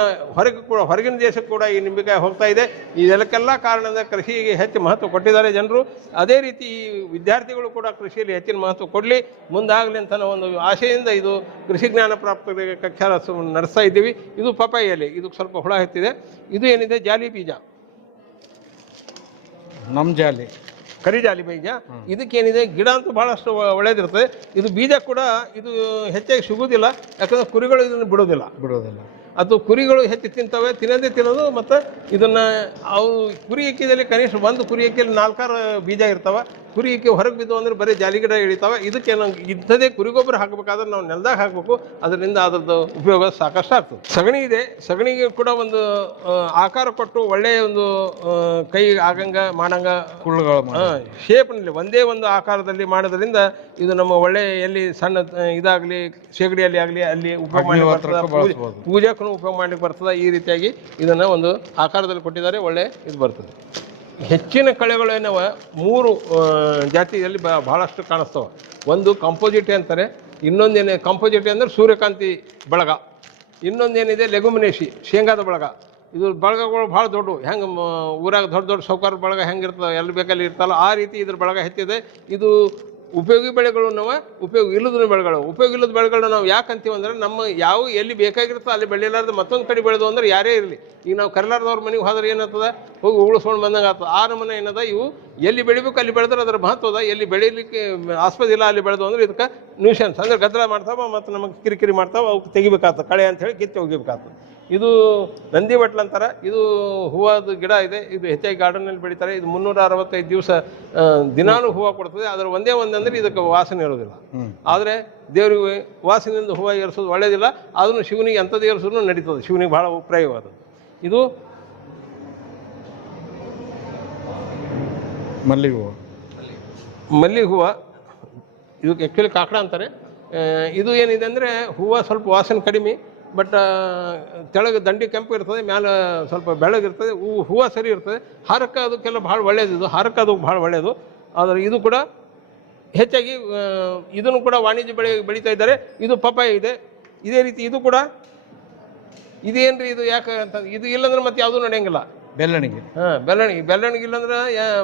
ಹೊರಗಿನ ದೇಶಕ್ಕೆ ಕೂಡ ಈ ನಿಂಬೆಕಾಯಿ ಹೋಗ್ತಾ ಇದೆ. ಇದಕ್ಕೆಲ್ಲ ಕಾರಣದಿಂದ ಕೃಷಿಗೆ ಹೆಚ್ಚು ಮಹತ್ವ ಕೊಟ್ಟಿದ್ದಾರೆ ಜನರು. ಅದೇ ರೀತಿ ಈ ವಿದ್ಯಾರ್ಥಿಗಳು ಕೂಡ ಕೃಷಿಯಲ್ಲಿ ಹೆಚ್ಚಿನ ಮಹತ್ವ ಕೊಡಲಿ, ಮುಂದಾಗಲಿ ಅಂತ ಒಂದು ಆಶೆಯಿಂದ ಇದು ಕೃಷಿ ಜ್ಞಾನ ಪ್ರಾಪ್ತರಿಗೆ ಕಕ್ಷಾ ನಡೆಸ್ತಾ ಇದ್ದೀವಿ. ಇದು ಪಪಾಯಿ ಎಲೆ, ಇದು ಸ್ವಲ್ಪ ಹುಳ ಹತ್ತಿದೆ. ಇದು ಏನಿದೆ ಜಾಲಿ ಬೀಜ, ನಮ್ಮ ಜಾಲಿ ಕರಿ ಜಾಲಿ ಬೀಜ. ಇದಕ್ಕೇನಿದೆ ಗಿಡ ಅಂತೂ ಬಹಳಷ್ಟು ಒಳ್ಳೇದಿರ್ತದೆ. ಇದು ಬೀಜ ಕೂಡ ಇದು ಹೆಚ್ಚಾಗಿ ಸಿಗುವುದಿಲ್ಲ, ಯಾಕಂದ್ರೆ ಕುರಿಗಳು ಇದನ್ನು ಬಿಡೋದಿಲ್ಲ. ಅದು ಕುರಿಗಳು ಹೆಚ್ಚು ತಿಂತವೆ, ತಿನ್ನೋದು. ಮತ್ತು ಇದನ್ನು ಅವು ಕುರಿ ಎಕ್ಕಿದಲ್ಲಿ ಕನಿಷ್ಠ ಒಂದು ಕುರಿ ಎಕ್ಕಿಯಲ್ಲಿ 4-6 ಬೀಜ ಇರ್ತಾವೆ. ಕುರಿ ಎಕ್ಕಿ ಹೊರಗೆ ಬಿದ್ದು ಅಂದರೆ ಬರೀ ಜಾಲಿ ಗಿಡ ಇಳಿತಾವೆ. ಇದಕ್ಕೆ ನಾವು ಇಂಥದೇ ಕುರಿಗೊಬ್ಬರ ಹಾಕಬೇಕಾದ್ರೆ ನಾವು ನೆಲದಾಗ ಹಾಕಬೇಕು. ಅದರಿಂದ ಅದರದ್ದು ಉಪಯೋಗ ಸಾಕಷ್ಟು ಆಗ್ತದೆ. ಸಗಣಿ ಇದೆ, ಸಗಣಿಗೆ ಕೂಡ ಒಂದು ಆಕಾರ ಕೊಟ್ಟು ಒಳ್ಳೆಯ ಒಂದು ಕೈ ಆಗಂಗ ಮಾಡಂಗ ಶೇಪ್ನಲ್ಲಿ ಒಂದೇ ಒಂದು ಆಕಾರದಲ್ಲಿ ಮಾಡೋದ್ರಿಂದ ಇದು ನಮ್ಮ ಒಳ್ಳೆ ಎಲ್ಲಿ ಸಣ್ಣ ಇದಾಗಲಿ ಶೇಗಡಿಯಲ್ಲಿ ಆಗಲಿ ಅಲ್ಲಿ ಉಪಯೋಗ ಮಾಡಿ ಬರ್ತದೆ, ಪೂಜೆಗೂ ಉಪಯೋಗ ಮಾಡಲಿಕ್ಕೆ ಬರ್ತದೆ. ಈ ರೀತಿಯಾಗಿ ಇದನ್ನು ಒಂದು ಆಕಾರದಲ್ಲಿ ಕೊಟ್ಟಿದ್ದಾರೆ, ಒಳ್ಳೆ ಇದು ಬರ್ತದೆ. ಹೆಚ್ಚಿನ ಕಳೆಗಳು ಏನವ 3 ಜಾತಿಯಲ್ಲಿ ಬಹಳಷ್ಟು ಕಾಣಿಸ್ತವೆ. ಒಂದು ಕಂಪೋಸಿಟಿ ಅಂತಾರೆ, ಇನ್ನೊಂದೇನೆ ಕಂಪೋಸಿಟಿ ಅಂದರೆ ಸೂರ್ಯಕಾಂತಿ ಬಳಗ, ಇನ್ನೊಂದೇನಿದೆ ಲೆಗುಮಿನೇಸಿ ಶೇಂಗಾದ ಬಳಗ. ಇದು ಬಳಗಗಳು ಭಾಳ ದೊಡ್ಡ, ಹೆಂಗೆ ಊರಾಗ ದೊಡ್ಡ ಸಾಹುಕಾರ ಬಳಗ ಹೆಂಗೆ ಇರ್ತದೆ ಎಲ್ಲಿ ಬೇಕಲ್ಲಿ ಇರ್ತಲ್ಲ ಆ ರೀತಿ ಇದ್ರ ಬಳಗ ಹೆಚ್ಚಿದೆ. ಇದು ಉಪಯೋಗಿ ಬೆಳೆಗಳು ನಾವು ಉಪಯೋಗ ಇಲ್ಲದ ಬೆಳೆಗಳು. ಉಪಯೋಗ ಇಲ್ಲದ ಬೆಳೆಗಳನ್ನ ನಾವು ಯಾಕೆ ಅಂತೀವಿ ಅಂದರೆ ನಮ್ಮ ಯಾವ ಎಲ್ಲಿ ಬೇಕಾಗಿರ್ತೋ ಅಲ್ಲಿ ಬೆಳೆಯಲಾರ್ದು ಮತ್ತೊಂದು ಕಡೆ ಬೆಳೆದು ಅಂದ್ರೆ ಯಾರೇ ಇರಲಿ. ಈಗ ನಾವು ಕರೆಲಾರ್ದವ್ರ ಮನೆಗೆ ಹೋದ್ರೆ ಏನಾಗ್ತದೆ, ಹೋಗಿ ಉಳಿಸ್ಕೊಂಡು ಬಂದಂಗೆ ಆಗ್ತದೆ. ಆ ನಮೂನೆ ಏನದ, ಇವು ಎಲ್ಲಿ ಬೆಳಿಬೇಕು ಅಲ್ಲಿ ಬೆಳೆದ್ರೆ ಅದರ ಮಹತ್ವದ, ಎಲ್ಲಿ ಬೆಳೀಲಿಕ್ಕೆ ಆಸ್ಪದ ಇಲ್ಲ ಅಲ್ಲಿ ಬೆಳೆದು ಅಂದ್ರೆ ಇದಕ್ಕೆ ನ್ಯೂಷನ್ಸ್ ಅಂದರೆ ಗದ್ದಲ ಮಾಡ್ತಾವೆ ಮತ್ತು ನಮಗೆ ಕಿರಿಕಿರಿ ಮಾಡ್ತಾವೆ. ಅವಕ್ಕೆ ತೆಗಿಬೇಕಾಗ್ತದೆ, ಕಳೆ ಅಂಥೇಳಿ ಕಿತ್ತು ಒಗಿಬೇಕಾಗ್ತದೆ. ಇದು ನಂದಿ ಬಟ್ಲು ಅಂತಾರೆ. ಇದು ಹೂವದ ಗಿಡ ಇದೆ, ಇದು ಹೆಚ್ಚಾಗಿ ಗಾರ್ಡನ್ನಲ್ಲಿ ಬೆಳೀತಾರೆ. ಇದು 365 ದಿವಸ ದಿನಾನು ಹೂವು ಕೊಡ್ತದೆ. ಅದರ ಒಂದೇ ಒಂದಂದ್ರೆ ಇದಕ್ಕೆ ವಾಸನೆ ಇರೋದಿಲ್ಲ. ಆದರೆ ದೇವರಿಗೆ ವಾಸನೆಯಿಂದ ಹೂವು ಏರಿಸೋದು ಒಳ್ಳೆಯದಿಲ್ಲ. ಅದನ್ನು ಶಿವನಿಗೆ ಅಂಥದ್ದು ಏರಿಸೋದು ನಡೀತದೆ, ಶಿವನಿಗೆ ಭಾಳ ಉಪಯೋಗವಾದದ್ದು. ಇದು ಮಲ್ಲಿಗೆ ಹೂವು, ಇದಕ್ಕೆ ಆ್ಯಕ್ಚುಲಿ ಕಾಕಡ ಅಂತಾರೆ. ಇದು ಏನಿದೆ ಅಂದರೆ ಹೂವು ಸ್ವಲ್ಪ ವಾಸನೆ ಕಡಿಮೆ, ಬಟ್ ತೆಳಗೆ ದಂಡಿ ಕೆಂಪು ಇರ್ತದೆ, ಮೇಲೆ ಸ್ವಲ್ಪ ಬೆಳಗಿರ್ತದೆ. ಹೂವು ಸರಿ ಇರ್ತದೆ. ಹಾರಕ್ಕೆ ಅದಕ್ಕೆಲ್ಲ ಭಾಳ ಒಳ್ಳೆಯದು. ಇದು ಹಾರಕ್ಕೆ ಅದು ಭಾಳ ಒಳ್ಳೆಯದು. ಆದರೆ ಇದು ಕೂಡ ಹೆಚ್ಚಾಗಿ ಇದನ್ನು ಕೂಡ ವಾಣಿಜ್ಯ ಬೆಳೀತಾ ಇದ್ದಾರೆ. ಇದು ಪಪಾಯ ಇದೆ. ಇದೇ ರೀತಿ ಇದು ಕೂಡ ಇದೇನ್ರಿ ಇದು ಯಾಕೆ ಅಂತ, ಇದು ಇಲ್ಲಂದ್ರೆ ಮತ್ತೆ ಯಾವುದೂ ನಡೆಯಂಗಿಲ್ಲ. ಬೆಲ್ಲಣಿಗೆ ಬೆಲ್ಲಣಿಗೆ ಇಲ್ಲಂದ್ರೆ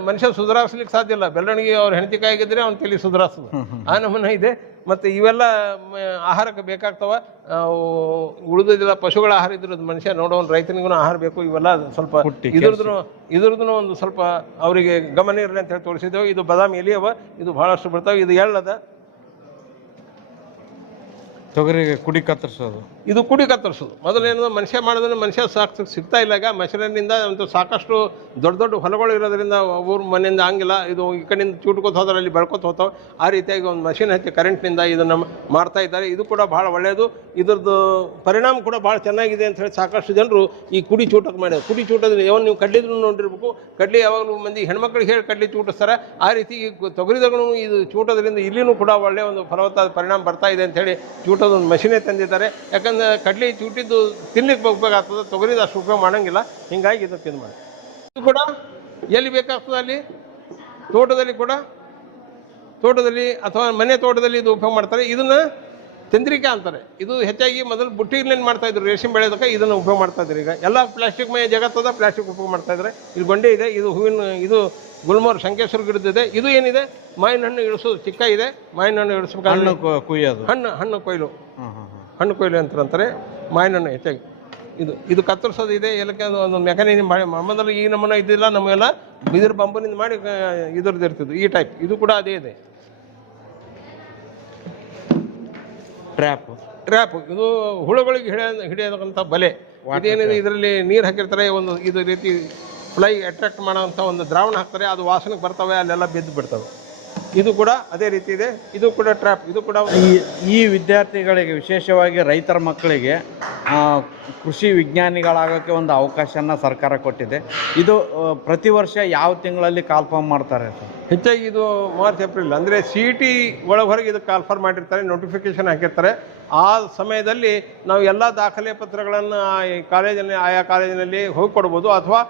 ಮನುಷ್ಯ ಸುಧಾರಿಸ್ಲಿಕ್ಕೆ ಸಾಧ್ಯ ಇಲ್ಲ. ಬೆಲ್ಲಣಿಗೆ ಅವ್ರ ಹೆಂಡತಿ ಕಾಯಿಗಿದ್ರೆ ಅವ್ನ ತಲೆ ಸುಧಾರಿಸ್ತದೆ, ಆ ನಮೂನೆ ಇದೆ. ಮತ್ತು ಇವೆಲ್ಲ ಆಹಾರಕ್ಕೆ ಬೇಕಾಗ್ತವೆ. ಉಳಿದಿಲ್ಲ ಪಶುಗಳ ಆಹಾರ ಇದ್ರದ್ದು ಮನುಷ್ಯ ನೋಡೋನು, ರೈತನಿಗೂ ಆಹಾರ ಬೇಕು. ಇವೆಲ್ಲ ಸ್ವಲ್ಪ ಇದ್ರದ್ದು ಒಂದು ಸ್ವಲ್ಪ ಅವರಿಗೆ ಗಮನ ಇರಲಿ ಅಂತ ಹೇಳಿ ತೋರಿಸಿದ್ದೇವೆ. ಇದು ಬಾದಾಮಿ ಎಲೆ ಅವ, ಇದು ಭಾಳಷ್ಟು ಬರ್ತಾವೆ. ಇದು ಎಳ್ಳದ, ತೊಗರಿಗೆ ಕುಡಿ ಕತ್ತರಿಸೋದು. ಇದು ಕುಡಿ ಕತ್ತರಿಸೋದು. ಮೊದಲೇನೋ ಮನುಷ್ಯ ಮಾಡೋದನ್ನು ಮನುಷ್ಯ ಸಿಗ್ತಾ ಇಲ್ಲ. ಈಗ ಮಷೀನಿಂದ ಅಂತೂ ಸಾಕಷ್ಟು ದೊಡ್ಡ ಹೊಲಗಳು ಇರೋದ್ರಿಂದ ಊರ ಮನೆಯಿಂದ ಹಂಗಿಲ್ಲ. ಇದು ಈ ಕಡೆಯಿಂದ ಚೂಟ್ಕೋತ ಹೋದ್ರೆ ಅಲ್ಲಿ ಬೆಳ್ಕೊತ ಹೋಗ್ತಾವೆ. ಆ ರೀತಿಯಾಗಿ ಒಂದು ಮಷೀನ್ ಹಚ್ಚಿ ಕರೆಂಟ್ನಿಂದ ಇದನ್ನು ಮಾಡ್ತಾ ಇದ್ದಾರೆ. ಇದು ಕೂಡ ಭಾಳ ಒಳ್ಳೆಯದು. ಇದ್ರದ್ದು ಪರಿಣಾಮ ಕೂಡ ಭಾಳ ಚೆನ್ನಾಗಿದೆ ಅಂತ ಹೇಳಿ ಸಾಕಷ್ಟು ಜನರು ಈ ಕುಡಿ ಚೂಟಕ್ಕೆ ಮಾಡ್ಯಾರ. ಕುಡಿ ಚೂಟದಲ್ಲಿ ಯಾವಾಗ ನೀವು ಕಡ್ಲಿದ್ರು ನೋಡಿರ್ಬೇಕು. ಕಡ್ಲಿ ಯಾವಾಗಲೂ ಮಂದಿ ಹೆಣ್ಮಕ್ಳಿಗೆ ಹೇಳಿ ಕಡ್ಲಿ ಚೂಟಿಸ್ತಾರೆ. ಆ ರೀತಿ ತೊಗರಿದಾಗೂ ಇದು ಚೂಟೋದ್ರಿಂದ ಇಲ್ಲಿನೂ ಕೂಡ ಒಳ್ಳೆಯ ಒಂದು ಫಲವತ್ತಾದ ಪರಿಣಾಮ ಬರ್ತಾ ಇದೆ ಅಂತ ಹೇಳಿ ಚೂಟೋದೊಂದು ಮಷೀನೇ ತಂದಿದ್ದಾರೆ. ಯಾಕಂದರೆ ಕಡ್ಲಿ ಚೂಟಿದ್ದು ತಿನ್ಲಿಕ್ಕೆ ಉಪಯೋಗ ತೊಗರಿದ ಅಷ್ಟು ಉಪಯೋಗ ಮಾಡೋಂಗಿಲ್ಲ. ಹೀಗಾಗಿ ಇದಕ್ಕೆ ಇದು ಮಾಡಿ. ಇದು ಕೂಡ ಎಲ್ಲಿ ಬೇಕಾಗ್ತದೆ ಅಲ್ಲಿ ತೋಟದಲ್ಲಿ ಅಥವಾ ಮನೆ ತೋಟದಲ್ಲಿ ಇದು ಉಪಯೋಗ ಮಾಡ್ತಾರೆ. ಇದನ್ನು ಚಂದ್ರಿಕಾ ಅಂತಾರೆ. ಇದು ಹೆಚ್ಚಾಗಿ ಮೊದಲು ಬುಟ್ಟಿಲೇನು ಮಾಡ್ತಾಯಿದ್ರು ರೇಷ್ಮೆ ಬೆಳೆಯೋದಕ್ಕೆ, ಇದನ್ನು ಉಪಯೋಗ ಮಾಡ್ತಾಯಿದ್ರು. ಈಗ ಎಲ್ಲ ಪ್ಲಾಸ್ಟಿಕ್ ಮಯ ಜಗತ್ತದ ಪ್ಲಾಸ್ಟಿಕ್ ಉಪಯೋಗ ಮಾಡ್ತಾಯಿದ್ದಾರೆ. ಇಲ್ಲಿ ಗೊಂಡೆ ಇದೆ, ಇದು ಹೂವಿನ, ಇದು ಗುಲ್ಮೋರ್ ಶಂಕೇಶ್ವರ ಗಿಡದಿದೆ. ಇದು ಏನಿದೆ ಮಾವಿನ ಹಣ್ಣು ಇಳಿಸೋದು, ಚಿಕ್ಕ ಇದೆ. ಮಾವಿನ ಹಣ್ಣು ಇಳಿಸ್ಬೇಕಾದ್ರೆ ಕೊಯ್ಯೋದು, ಹಣ್ಣು ಕೊಯ್ಲು ಅಂತಾರೆ. ಮಾವಿನ ಹಣ್ಣು ಹೆಚ್ಚಾಗಿ ಇದು ಕತ್ತರಿಸೋದು ಇದೆ. ಎಲ್ಲಕ್ಕೆ ಒಂದು ಮೆಕ್ಯಾನಿಸಮ್ ಮಾಡಿ ಮೊದಲು ಈ ನಮ್ಮನ್ನ ಇದ್ದಿಲ್ಲ. ನಮಗೆಲ್ಲ ಬಿದಿರು ಬಂಬನಿಂದ ಮಾಡಿ ಇದ್ರದ್ದು ಇರ್ತಿದ್ದು ಈ ಟೈಪ್. ಇದು ಕೂಡ ಅದೇ ಇದೆ. ಟ್ರ್ಯಾಪ್ ಇದು ಹುಳುಗಳಿಗೆ ಹಿಡಿಯೋದಂಥ ಬಲೆ. ಇದೇನಿದೆ, ಇದರಲ್ಲಿ ನೀರು ಹಾಕಿರ್ತಾರೆ. ಒಂದು ಇದು ರೀತಿ ಫ್ಲೈ ಅಟ್ರಾಕ್ಟ್ ಮಾಡೋವಂಥ ಒಂದು ದ್ರಾವಣ ಹಾಕ್ತಾರೆ. ಅದು ವಾಸನೆಗೆ ಬರ್ತವೆ, ಅಲ್ಲೆಲ್ಲ ಬಿದ್ದು ಬಿಡ್ತವೆ. ಇದು ಕೂಡ ಅದೇ ರೀತಿ ಇದೆ. ಇದು ಕೂಡ ಟ್ರ್ಯಾಪ್. ಇದು ಕೂಡ ಈ ವಿದ್ಯಾರ್ಥಿಗಳಿಗೆ, ವಿಶೇಷವಾಗಿ ರೈತರ ಮಕ್ಕಳಿಗೆ ಕೃಷಿ ವಿಜ್ಞಾನಿಗಳಾಗೋಕ್ಕೆ ಒಂದು ಅವಕಾಶನ ಸರ್ಕಾರ ಕೊಟ್ಟಿದೆ. ಇದು ಪ್ರತಿ ವರ್ಷ ಯಾವ ತಿಂಗಳಲ್ಲಿ ಕಾಲ್ಫಾರ್ಮ್ ಮಾಡ್ತಾರೆ ಸರ್? ಹೆಚ್ಚಾಗಿ ಇದು ಮಾರ್ಚ್ ಏಪ್ರಿಲ್ ಅಂದರೆ CET ಹೊರಗೆ ಇದಕ್ಕೆ ಕಾಲ್ಫಾರ್ಮ್ ಮಾಡಿರ್ತಾರೆ, ನೋಟಿಫಿಕೇಶನ್ ಹಾಕಿರ್ತಾರೆ. ಆ ಸಮಯದಲ್ಲಿ ನಾವು ಎಲ್ಲ ದಾಖಲೆ ಪತ್ರಗಳನ್ನು ಆಯಾ ಕಾಲೇಜಿನಲ್ಲಿ ಹೋಗಿ ಕೊಡ್ಬೋದು. ಅಥವಾ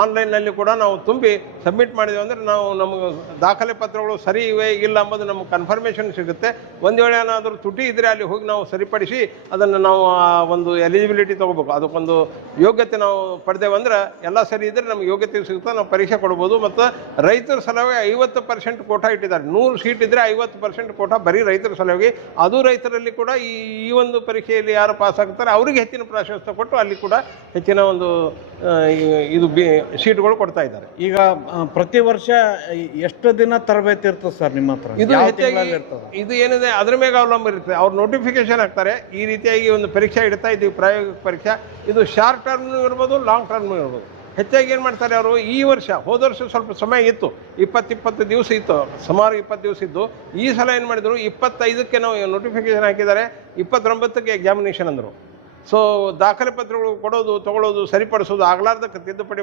ಆನ್ಲೈನ್ನಲ್ಲಿ ಕೂಡ ನಾವು ತುಂಬಿ ಸಬ್ಮಿಟ್ ಮಾಡಿದೆವು ಅಂದರೆ ನಾವು ನಮಗೆ ದಾಖಲೆ ಪತ್ರಗಳು ಸರಿ ಇವೆ ಇಲ್ಲ ಎಂಬುದು ನಮಗೆ ಕನ್ಫರ್ಮೇಷನ್ ಸಿಗುತ್ತೆ. ಒಂದು ವೇಳೆ ಏನಾದರೂ ತುಟಿ ಇದ್ದರೆ ಅಲ್ಲಿ ಹೋಗಿ ನಾವು ಸರಿಪಡಿಸಿ ಅದನ್ನು ನಾವು ಒಂದು ಎಲಿಜಿಬಿಲಿಟಿ ತೊಗೋಬೇಕು. ಅದಕ್ಕೊಂದು ಯೋಗ್ಯತೆ ನಾವು ಪಡೆದೇವಂದ್ರೆ ಎಲ್ಲ ಸರಿ ಇದ್ದರೆ ನಮ್ಗೆ ಯೋಗ್ಯತೆ ಸಿಗುತ್ತೆ, ನಾವು ಪರೀಕ್ಷೆ ಕೊಡ್ಬೋದು. ಮತ್ತು ರೈತರ ಸಲುವಾಗಿ 50% ಕೋಟಾ ಇಟ್ಟಿದ್ದಾರೆ. 100 ಸೀಟ್ ಇದ್ದರೆ 50% ಕೋಟಾ ಬರೀ ರೈತರ ಸಲುವಾಗಿ. ಅದು ರೈತರಲ್ಲಿ ಕೂಡ ಈ ಒಂದು ಪರೀಕ್ಷೆಯಲ್ಲಿ ಯಾರು ಪಾಸ್ ಆಗ್ತಾರೆ ಅವರಿಗೆ ಹೆಚ್ಚಿನ ಪ್ರಾಶಸ್ತ್ಯ ಕೊಟ್ಟು ಅಲ್ಲಿ ಕೂಡ ಹೆಚ್ಚಿನ ಒಂದು ಇದು ಸೀಟ್ಗಳು ಕೊಡ್ತಾ ಇದ್ದಾರೆ. ಈಗ ಪ್ರತಿ ವರ್ಷ ಎಷ್ಟು ದಿನ ತರಬೇತಿ ಇರ್ತದೆ ಸರ್ ನಿಮ್ಮ ಹತ್ರ? ಇದು ಹೆಚ್ಚಾಗಿ ಇದು ಏನಿದೆ ಅದ್ರ ಮೇಲೆ ಅವಲಂಬನೆ ಇರುತ್ತೆ. ಅವ್ರು ನೋಟಿಫಿಕೇಶನ್ ಹಾಕ್ತಾರೆ, ಈ ರೀತಿಯಾಗಿ ಒಂದು ಪರೀಕ್ಷೆ ಇಡ್ತಾ ಇದ್ದೀವಿ ಪ್ರಾಯೋಗಿಕ ಪರೀಕ್ಷೆ. ಇದು ಶಾರ್ಟ್ ಟರ್ಮ್ನೂ ಇರ್ಬೋದು, ಲಾಂಗ್ ಟರ್ಮ್ನೂ ಇರ್ಬೋದು. ಹೆಚ್ಚಾಗಿ ಏನು ಮಾಡ್ತಾರೆ ಅವರು, ಈ ವರ್ಷ ಹೋದ ವರ್ಷ ಸ್ವಲ್ಪ ಸಮಯ ಇತ್ತು, 20 ದಿವಸ ಇತ್ತು, ಸುಮಾರು 20 ದಿವಸ ಇದ್ದು. ಈ ಸಲ ಏನು ಮಾಡಿದ್ರು, 25ಕ್ಕೆ ನಾವು ನೋಟಿಫಿಕೇಶನ್ ಹಾಕಿದ್ದಾರೆ, 29ಕ್ಕೆ ಎಕ್ಸಾಮಿನೇಷನ್ ಅಂದರು. ಸೊ ದಾಖಲೆ ಪತ್ರಗಳು ಕೊಡೋದು, ತೊಗೊಳ್ಳೋದು, ಸರಿಪಡಿಸೋದು, ಆಗಲಾರ್ದಕ್ಕೆ ತಿದ್ದುಪಡಿ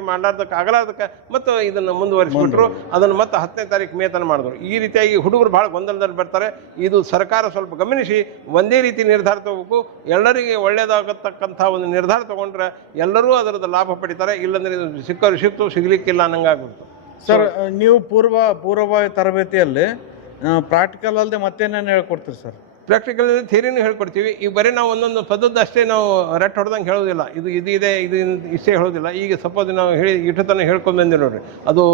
ಆಗಲಾರ್ದಕ್ಕೆ ಮತ್ತು ಇದನ್ನು ಮುಂದುವರಿಸಿಬಿಟ್ರು. ಅದನ್ನು ಮತ್ತೆ 10ನೇ ತಾರೀಕು ಮೇ ತನಕ ಮಾಡಿದ್ರು. ಈ ರೀತಿಯಾಗಿ ಹುಡುಗರು ಭಾಳ ಗೊಂದಲದಲ್ಲಿ ಬರ್ತಾರೆ. ಇದು ಸರ್ಕಾರ ಸ್ವಲ್ಪ ಗಮನಿಸಿ ಒಂದೇ ರೀತಿ ನಿರ್ಧಾರ ತಗೋಬೇಕು. ಎಲ್ಲರಿಗೆ ಒಳ್ಳೆಯದಾಗತಕ್ಕಂಥ ಒಂದು ನಿರ್ಧಾರ ತೊಗೊಂಡ್ರೆ ಎಲ್ಲರೂ ಅದರದ್ದು ಲಾಭ ಪಡಿತಾರೆ. ಇಲ್ಲಾಂದರೆ ಇದು ಸಿಕ್ತು ಸಿಗಲಿಕ್ಕಿಲ್ಲ ಅನ್ನಂಗಾಗ್ಬಿಡ್ತು. ಸರ್, ನೀವು ಪೂರ್ವಭಾವಿ ತರಬೇತಿಯಲ್ಲಿ ಪ್ರಾಕ್ಟಿಕಲ್ ಅಲ್ಲದೆ ಮತ್ತೇನೇನು ಹೇಳ್ಕೊಡ್ತೀರಿ ಸರ್? ಪ್ರಾಕ್ಟಿಕಲ್ ಥಿಯರಿನೂ ಹೇಳ್ಕೊಡ್ತೀವಿ. ಈಗ ಬರೀ ನಾವು ಒಂದೊಂದು ಪದದ್ದು ಅಷ್ಟೇ ನಾವು ರೆಟ್ ಹೊಡೆದಂಗೆ ಹೇಳೋದಿಲ್ಲ. ಇದು ಇದೆ, ಇದು ಇಷ್ಟೇ ಹೇಳೋದಿಲ್ಲ. ಈಗ ಸಪೋಸ್ ನಾವು ಇಟ್ಟು ತನಕ ಹೇಳ್ಕೊಂಡು ಬಂದಿವಿ ನೋಡ್ರಿ, ಅದು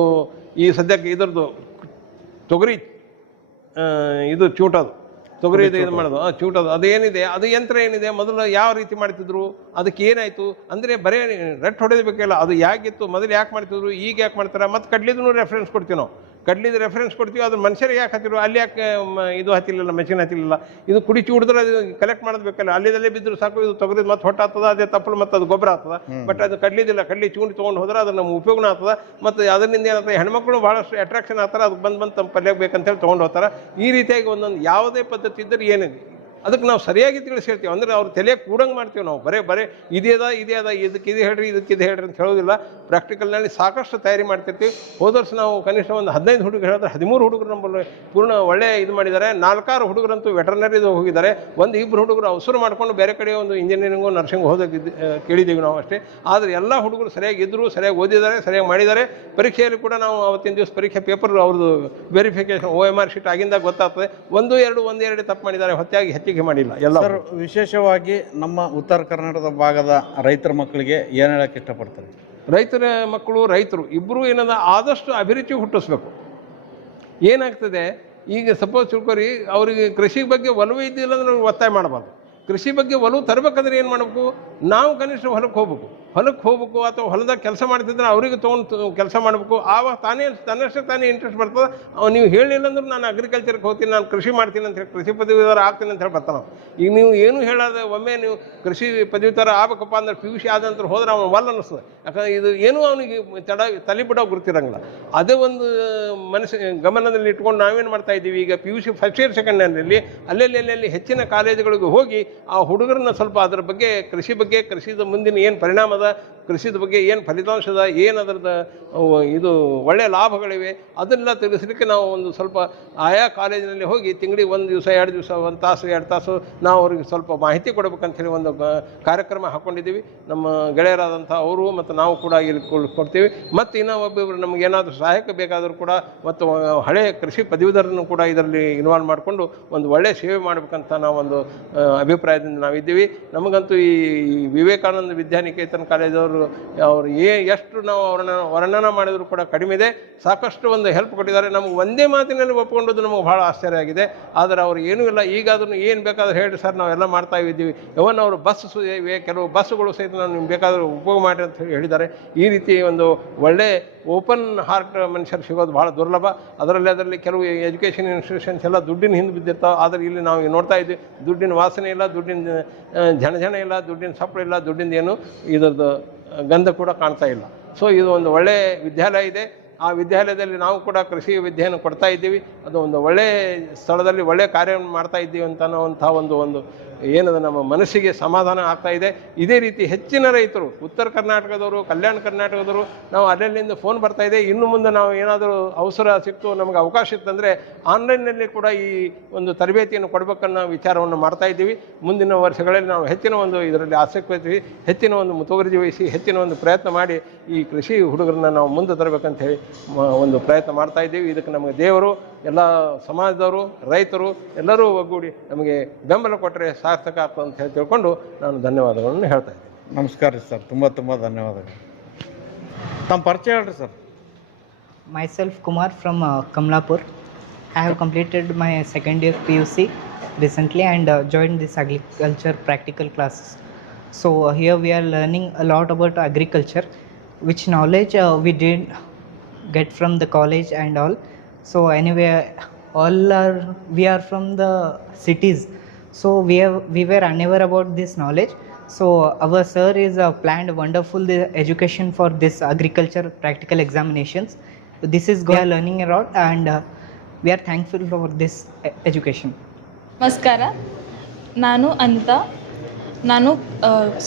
ಈ ಸದ್ಯಕ್ಕೆ ಇದರದ್ದು ತೊಗರಿ ಇದು ಚೂಟೋದು, ತೊಗರಿ ಇದು ಮಾಡೋದು ಚೂಟೋದು ಅದೇನಿದೆ, ಅದು ಯಂತ್ರ ಏನಿದೆ, ಮೊದಲು ಯಾವ ರೀತಿ ಮಾಡ್ತಿದ್ರು, ಅದಕ್ಕೆ ಏನಾಯಿತು ಅಂದರೆ ಬರೀ ರೆಟ್ ಹೊಡೆಯಬೇಕಿಲ್ಲ. ಅದು ಯಾಕಿತ್ತು, ಮೊದಲು ಯಾಕೆ ಮಾಡ್ತಿದ್ರು, ಈಗ ಯಾಕೆ ಮಾಡ್ತಾರೆ, ಮತ್ತು ಕಡ್ಲಿದೂ ರೆಫರೆನ್ಸ್ ಕೊಡ್ತೀವಿ ನಾವು. ಕಡ್ಲಿದ ರೆಫರೆನ್ಸ್ ಕೊಡ್ತೀವಿ. ಅದು ಮನುಷ್ಯರಿಗೆ ಯಾಕೆ ಹತ್ತಿರು, ಅಲ್ಲಿ ಯಾಕೆ ಇದು ಹತ್ತಿರಲಿಲ್ಲ, ಮೆಷಿನ್ ಹತ್ತಿರಲಿಲ್ಲ. ಇದು ಕುಡಿಚಿ ಹುಡಿದ್ರೆ ಅದು ಕಲೆಕ್ಟ್ ಮಾಡಬೇಕಲ್ಲ, ಅಲ್ಲಿದಲ್ಲೇ ಬಿದ್ದರೂ ಸಾಕು. ಇದು ತೊಗರಿದು ಮತ್ತೆ ಹೊಟ್ಟಾಗ್ತದ, ಅದೇ ತಪ್ಪಲು ಮತ್ತು ಅದು ಗೊಬ್ಬರ ಆಗ್ತದೆ. ಬಟ್ ಅದು ಕಡ್ಲಿದಿಲ್ಲ, ಕಡ್ಲಿ ಚೂಂಡಿ ತೊಗೊಂಡು ಹೋದ್ರೆ ಅದು ನಮ್ಮ ಉಪಯೋಗನ ಆಗ್ತದೆ. ಮತ್ತು ಅದರಿಂದ ಏನಾಗ್ತದೆ, ಹೆಣ್ಮಕ್ಳು ಭಾಳಷ್ಟು ಅಟ್ರಾಕ್ಷನ್ ಆಗ್ತಾರೆ. ಅದಕ್ಕೆ ಬಂದು ತಮ್ಮ ಪಲ್ಯಕ್ಕೆ ಬೇಕಂತೇಳಿ ತೊಗೊಂಡು ಹೋಗ್ತಾರೆ. ಈ ರೀತಿಯಾಗಿ ಒಂದೊಂದು ಯಾವುದೇ ಪದ್ಧತಿ ಇದ್ದರೆ ಏನಿದೆ ಅದಕ್ಕೆ ನಾವು ಸರಿಯಾಗಿ ತಿಳಿಸಿರ್ತೀವಿ. ಅಂದರೆ ಅವ್ರು ತಲೆ ಕೂಡಂಗೆ ಮಾಡ್ತೀವಿ ನಾವು. ಬರೇ ಇದೇ ಅದ ಇದಕ್ಕೆ ಇದು ಹೇಳ್ರಿ, ಇದಕ್ಕೆ ಇದು ಹೇಳ್ರಿ ಅಂತ ಹೇಳೋದಿಲ್ಲ. ಪ್ರಾಕ್ಟಿಕಲ್ನಲ್ಲಿ ಸಾಕಷ್ಟು ತಯಾರಿ ಮಾಡ್ತಿರ್ತೀವಿ. ಹೋದ ವರ್ಷ ನಾವು ಕನಿಷ್ಠ ಒಂದು 15 ಹುಡುಗರು ಹೇಳಿದ್ರೆ 13 ಹುಡುಗರು ನಮ್ಮಲ್ಲಿ ಪೂರ್ಣ ಒಳ್ಳೆ ಇದು ಮಾಡಿದ್ದಾರೆ. 4-6 ಹುಡುಗರಂತೂ ವೆಟರ್ನರಿದು ಹೋಗಿದ್ದಾರೆ. 1-2 ಹುಡುಗರು ಅವಸರ ಮಾಡ್ಕೊಂಡು ಬೇರೆ ಕಡೆ ಒಂದು ಇಂಜಿನಿಯರಿಂಗು ನರ್ಸಿಂಗ್ ಹೋದಕ್ಕೆ ಕೇಳಿದ್ದೀವಿ ನಾವು ಅಷ್ಟೇ. ಆದರೆ ಎಲ್ಲ ಹುಡುಗರು ಸರಿಯಾಗಿ ಇದ್ದರು, ಸರಿಯಾಗಿ ಓದಿದ್ದಾರೆ, ಸರಿಯಾಗಿ ಮಾಡಿದ್ದಾರೆ. ಪರೀಕ್ಷೆಯಲ್ಲಿ ಕೂಡ ನಾವು ಅವತ್ತಿನ ದಿವಸ ಪರೀಕ್ಷೆ ಪೇಪರ್ ಅವ್ರದ್ದು ವೆರಿಫಿಕೇಷನ್ OMR ಶೀಟ್ ಆಗಿಂದಾಗ ಗೊತ್ತಾಗ್ತದೆ. 1-2 ತಪ್ಪು ಮಾಡಿದ್ದಾರೆ, ಹೆಚ್ಚಿಗೆ ಮಾಡಿಲ್ಲ ಎಲ್ಲ. ಸರ್, ವಿಶೇಷವಾಗಿ ನಮ್ಮ ಉತ್ತರ ಕರ್ನಾಟಕದ ಭಾಗದ ರೈತರ ಮಕ್ಕಳಿಗೆ ಏನು ಹೇಳಕ್ಕೆ ಇಷ್ಟಪಡ್ತಾರೆ? ರೈತರ ಮಕ್ಕಳು, ರೈತರು ಇಬ್ಬರು ಏನದ ಆದಷ್ಟು ಅಭಿರುಚಿ ಹುಟ್ಟಿಸ್ಬೇಕು. ಏನಾಗ್ತದೆ ಈಗ ಸಪೋಸ್ ತಿಳ್ಕೊರಿ, ಅವರಿಗೆ ಕೃಷಿ ಬಗ್ಗೆ ಒಲವು ಇದ್ದಿಲ್ಲ ಅಂದ್ರೆ ಒತ್ತಾಯ ಮಾಡಬಾರ್ದು. ಕೃಷಿ ಬಗ್ಗೆ ಒಲವು ತರಬೇಕಂದ್ರೆ ಏನು ಮಾಡಬೇಕು, ನಾವು ಕನಿಷ್ಠ ಹೊಲಕ್ಕೆ ಹೋಗ್ಬೇಕು ಅಥವಾ ಹೊಲದಾಗ ಕೆಲಸ ಮಾಡ್ತಿದ್ರೆ ಅವ್ರಿಗೆ ತೊಗೊಂಡು ಕೆಲಸ ಮಾಡಬೇಕು. ಆವಾಗ ತನ್ನಷ್ಟೇ ತಾನೇ ಇಂಟ್ರೆಸ್ಟ್ ಬರ್ತದೆ. ನೀವು ಹೇಳಿಲ್ಲ ಅಂದ್ರೆ ನಾನು ಅಗ್ರಿಕಲ್ಚರ್ಗೆ ಹೋಗ್ತೀನಿ, ನಾನು ಕೃಷಿ ಮಾಡ್ತೀನಿ ಅಂತ ಹೇಳಿ, ಕೃಷಿ ಪದವೀಧರ ಆಗ್ತೀನಿ ಅಂತ ಹೇಳಿ ಬರ್ತಾನೆ. ಈಗ ನೀವು ಏನು ಹೇಳೋದು, ಒಮ್ಮೆ ನೀವು ಕೃಷಿ ಪದವೀಧರ ಆಗ್ಬೇಕಪ್ಪ ಅಂದ್ರೆ PUC ಆದ ನಂತರ ಹೋದ್ರೆ ಅವನು ಒಲ್ಲ ಅನ್ನಿಸ್ತದೆ. ಯಾಕಂದ್ರೆ ಇದು ಏನೂ ಅವನಿಗೆ ತಲೆ ಬಿಡೋ ಗುರುತಿರಂಗಿಲ್ಲ. ಅದೇ ಒಂದು ಗಮನದಲ್ಲಿ ಇಟ್ಕೊಂಡು ನಾವೇನು ಮಾಡ್ತಾ ಇದ್ದೀವಿ, ಈಗ PUC ಫಸ್ಟ್ ಇಯರ್ ಸೆಕೆಂಡ್ ಇಯರ್ನಲ್ಲಿ ಅಲ್ಲೆಲ್ಲಿ ಹೆಚ್ಚಿನ ಕಾಲೇಜುಗಳಿಗೆ ಹೋಗಿ ಆ ಹುಡುಗರನ್ನ ಸ್ವಲ್ಪ ಅದರ ಬಗ್ಗೆ ಕೃಷಿದ ಮುಂದಿನ ಏನು ಪರಿಣಾಮ ಅದ, ಕೃಷಿದ ಬಗ್ಗೆ ಏನು ಫಲಿತಾಂಶದ, ಏನು ಅದರದ್ದು ಇದು ಒಳ್ಳೆಯ ಲಾಭಗಳಿವೆ ಅದನ್ನೆಲ್ಲ ತಿಳಿಸಲಿಕ್ಕೆ ನಾವು ಒಂದು ಸ್ವಲ್ಪ ಆಯಾ ಕಾಲೇಜಿನಲ್ಲಿ ಹೋಗಿ ತಿಂಗಳಿಗೆ 1 ದಿವಸ 2 ದಿವಸ 1 ತಾಸು 2 ತಾಸು ನಾವು ಅವ್ರಿಗೆ ಸ್ವಲ್ಪ ಮಾಹಿತಿ ಕೊಡಬೇಕಂತೇಳಿ ಒಂದು ಕಾರ್ಯಕ್ರಮ ಹಾಕ್ಕೊಂಡಿದ್ದೀವಿ. ನಮ್ಮ ಗೆಳೆಯರಾದಂಥ ಅವರು ಮತ್ತು ನಾವು ಕೂಡ ಇಲ್ಲಿ ಕೊಡ್ತೀವಿ. ಮತ್ತು ಇನ್ನೂ ಒಬ್ಬೊಬ್ಬರು ನಮ್ಗೆ ಏನಾದರೂ ಸಹಾಯಕ ಬೇಕಾದರೂ ಕೂಡ ಮತ್ತು ಹಳೆಯ ಕೃಷಿ ಪದವೀಧರನ್ನು ಕೂಡ ಇದರಲ್ಲಿ ಇನ್ವಾಲ್ವ್ ಮಾಡಿಕೊಂಡು ಒಂದು ಒಳ್ಳೆಯ ಸೇವೆ ಮಾಡಬೇಕಂತ ನಾವೊಂದು ಅಭಿಪ್ರಾಯದಿಂದ ನಾವಿದ್ದೀವಿ. ನಮಗಂತೂ ಈ ವಿವೇಕಾನಂದ ವಿದ್ಯಾನಿಕೇತನ ಕಾಲೇಜವರು ಅವರು ಎಷ್ಟು ನಾವು ವರ್ಣನ ಮಾಡಿದರೂ ಕೂಡ ಕಡಿಮೆ ಇದೆ. ಸಾಕಷ್ಟು ಒಂದು ಹೆಲ್ಪ್ ಕೊಟ್ಟಿದ್ದಾರೆ. ನಮ್ಗೆ ಒಂದೇ ಮಾತಿನಲ್ಲಿ ಒಪ್ಪಿಕೊಂಡದ್ದು ನಮಗೆ ಭಾಳ ಆಶ್ಚರ್ಯ ಆಗಿದೆ. ಆದರೆ ಅವರು ಏನೂ ಇಲ್ಲ, ಈಗ ಅದನ್ನು ಏನು ಬೇಕಾದರೂ ಹೇಳಿ ಸರ್ ನಾವೆಲ್ಲ ಮಾಡ್ತಾ ಇದ್ದೀವಿ. ಇವನ್ ಅವರು ಬಸ್ ಇವೆ, ಕೆಲವು ಬಸ್ಸುಗಳು ಸಹಿತ ನಾವು ನಿಮ್ಗೆ ಬೇಕಾದರೂ ಉಪಯೋಗ ಮಾಡಿ ಅಂತ ಹೇಳಿದ್ದಾರೆ. ಈ ರೀತಿ ಒಂದು ಒಳ್ಳೆ ಓಪನ್ ಹಾರ್ಟ್ ಮನುಷ್ಯರು ಸಿಗೋದು ಭಾಳ ದುರ್ಲಭ. ಅದರಲ್ಲಿ ಕೆಲವು ಎಜುಕೇಷನ್ ಇನ್ಸ್ಟಿಟ್ಯೂಷನ್ಸ್ ಎಲ್ಲ ದುಡ್ಡಿನ ಹಿಂದೆ ಬಿದ್ದಿರ್ತಾವೆ. ಆದರೆ ಇಲ್ಲಿ ನಾವು ನೋಡ್ತಾ ಇದ್ದೀವಿ, ದುಡ್ಡಿನ ವಾಸನೆ ಇಲ್ಲ, ದುಡ್ಡಿನ ಜನ ಇಲ್ಲ, ದುಡ್ಡಿನ ಸಪ್ಪಳು ಇಲ್ಲ, ದುಡ್ಡಿಂದ ಏನು ಇದರದ್ದು ಗಂಧ ಕೂಡ ಕಾಣ್ತಾ ಇಲ್ಲ. ಸೊ ಇದು ಒಂದು ಒಳ್ಳೆಯ ವಿದ್ಯಾಲಯ ಇದೆ. ಆ ವಿದ್ಯಾಲಯದಲ್ಲಿ ನಾವು ಕೂಡ ಕೃಷಿ ವಿದ್ಯೆಯನ್ನು ಕೊಡ್ತಾ ಇದ್ದೀವಿ. ಅದು ಒಂದು ಒಳ್ಳೆಯ ಸ್ಥಳದಲ್ಲಿ ಒಳ್ಳೆಯ ಕಾರ್ಯವನ್ನು ಮಾಡ್ತಾ ಇದ್ದೀವಿ ಅಂತ ಅನ್ನೋವಂಥ ಒಂದು ಏನದು ನಮ್ಮ ಮನಸ್ಸಿಗೆ ಸಮಾಧಾನ ಆಗ್ತಾ ಇದೆ. ಇದೇ ರೀತಿ ಹೆಚ್ಚಿನ ರೈತರು ಉತ್ತರ ಕರ್ನಾಟಕದವರು, ಕಲ್ಯಾಣ ಕರ್ನಾಟಕದವರು, ನಾವು ಅಲ್ಲಿಂದ ಫೋನ್ ಬರ್ತಾ ಇದೆ. ಇನ್ನು ಮುಂದೆ ನಾವು ಏನಾದರೂ ಅವಸರ ಸಿಕ್ತು, ನಮಗೆ ಅವಕಾಶ ಇತ್ತಂದರೆ ಆನ್ಲೈನ್ನಲ್ಲಿ ಕೂಡ ಈ ಒಂದು ತರಬೇತಿಯನ್ನು ಕೊಡಬೇಕನ್ನೋ ವಿಚಾರವನ್ನು ಮಾಡ್ತಾ ಇದ್ದೀವಿ. ಮುಂದಿನ ವರ್ಷಗಳಲ್ಲಿ ನಾವು ಹೆಚ್ಚಿನ ಒಂದು ಇದರಲ್ಲಿ ಆಸಕ್ತಿ ವಹಿಸಿ, ಹೆಚ್ಚಿನ ಒಂದು ಮುತುವರ್ಜಿ ವಹಿಸಿ, ಹೆಚ್ಚಿನ ಒಂದು ಪ್ರಯತ್ನ ಮಾಡಿ ಈ ಕೃಷಿ ಹುಡುಗರನ್ನ ನಾವು ಮುಂದೆ ತರಬೇಕಂತ ಹೇಳಿ ಒಂದು ಪ್ರಯತ್ನ ಮಾಡ್ತಾ ಇದ್ದೀವಿ. ಇದಕ್ಕೆ ನಮಗೆ ದೇವರು, ಎಲ್ಲ ಸಮಾಜದವರು, ರೈತರು ಎಲ್ಲರೂ ಒಗ್ಗೂಡಿ ನಮಗೆ ಬೆಂಬಲ ಕೊಟ್ಟರೆ ಸಾರ್ಥಕ ಆಗ್ತದೆ ಅಂತ ಹೇಳಿ ತಿಳ್ಕೊಂಡು ನಾನು ಧನ್ಯವಾದಗಳನ್ನು ಹೇಳ್ತಾ ಇದ್ದೀನಿ. ನಮಸ್ಕಾರ ರೀ ಸರ್, ತುಂಬ ಧನ್ಯವಾದಗಳು. ತಮ್ಮ ಪರಿಚಯ ಹೇಳ್ರಿ sir. Myself Kumar from Kamlapur. I have completed my second year PUC recently and joined this agriculture practical classes. So here we are learning a lot about agriculture, which knowledge we did get from the college and all. So anyway, we are from the cities, so we were unaware about this knowledge. So our sir is planned wonderful education for this agriculture practical examinations. This is we are learning a lot and we are thankful for this education. ನಮಸ್ಕಾರ, ನಾನು ಅನಿತಾ. ನಾನು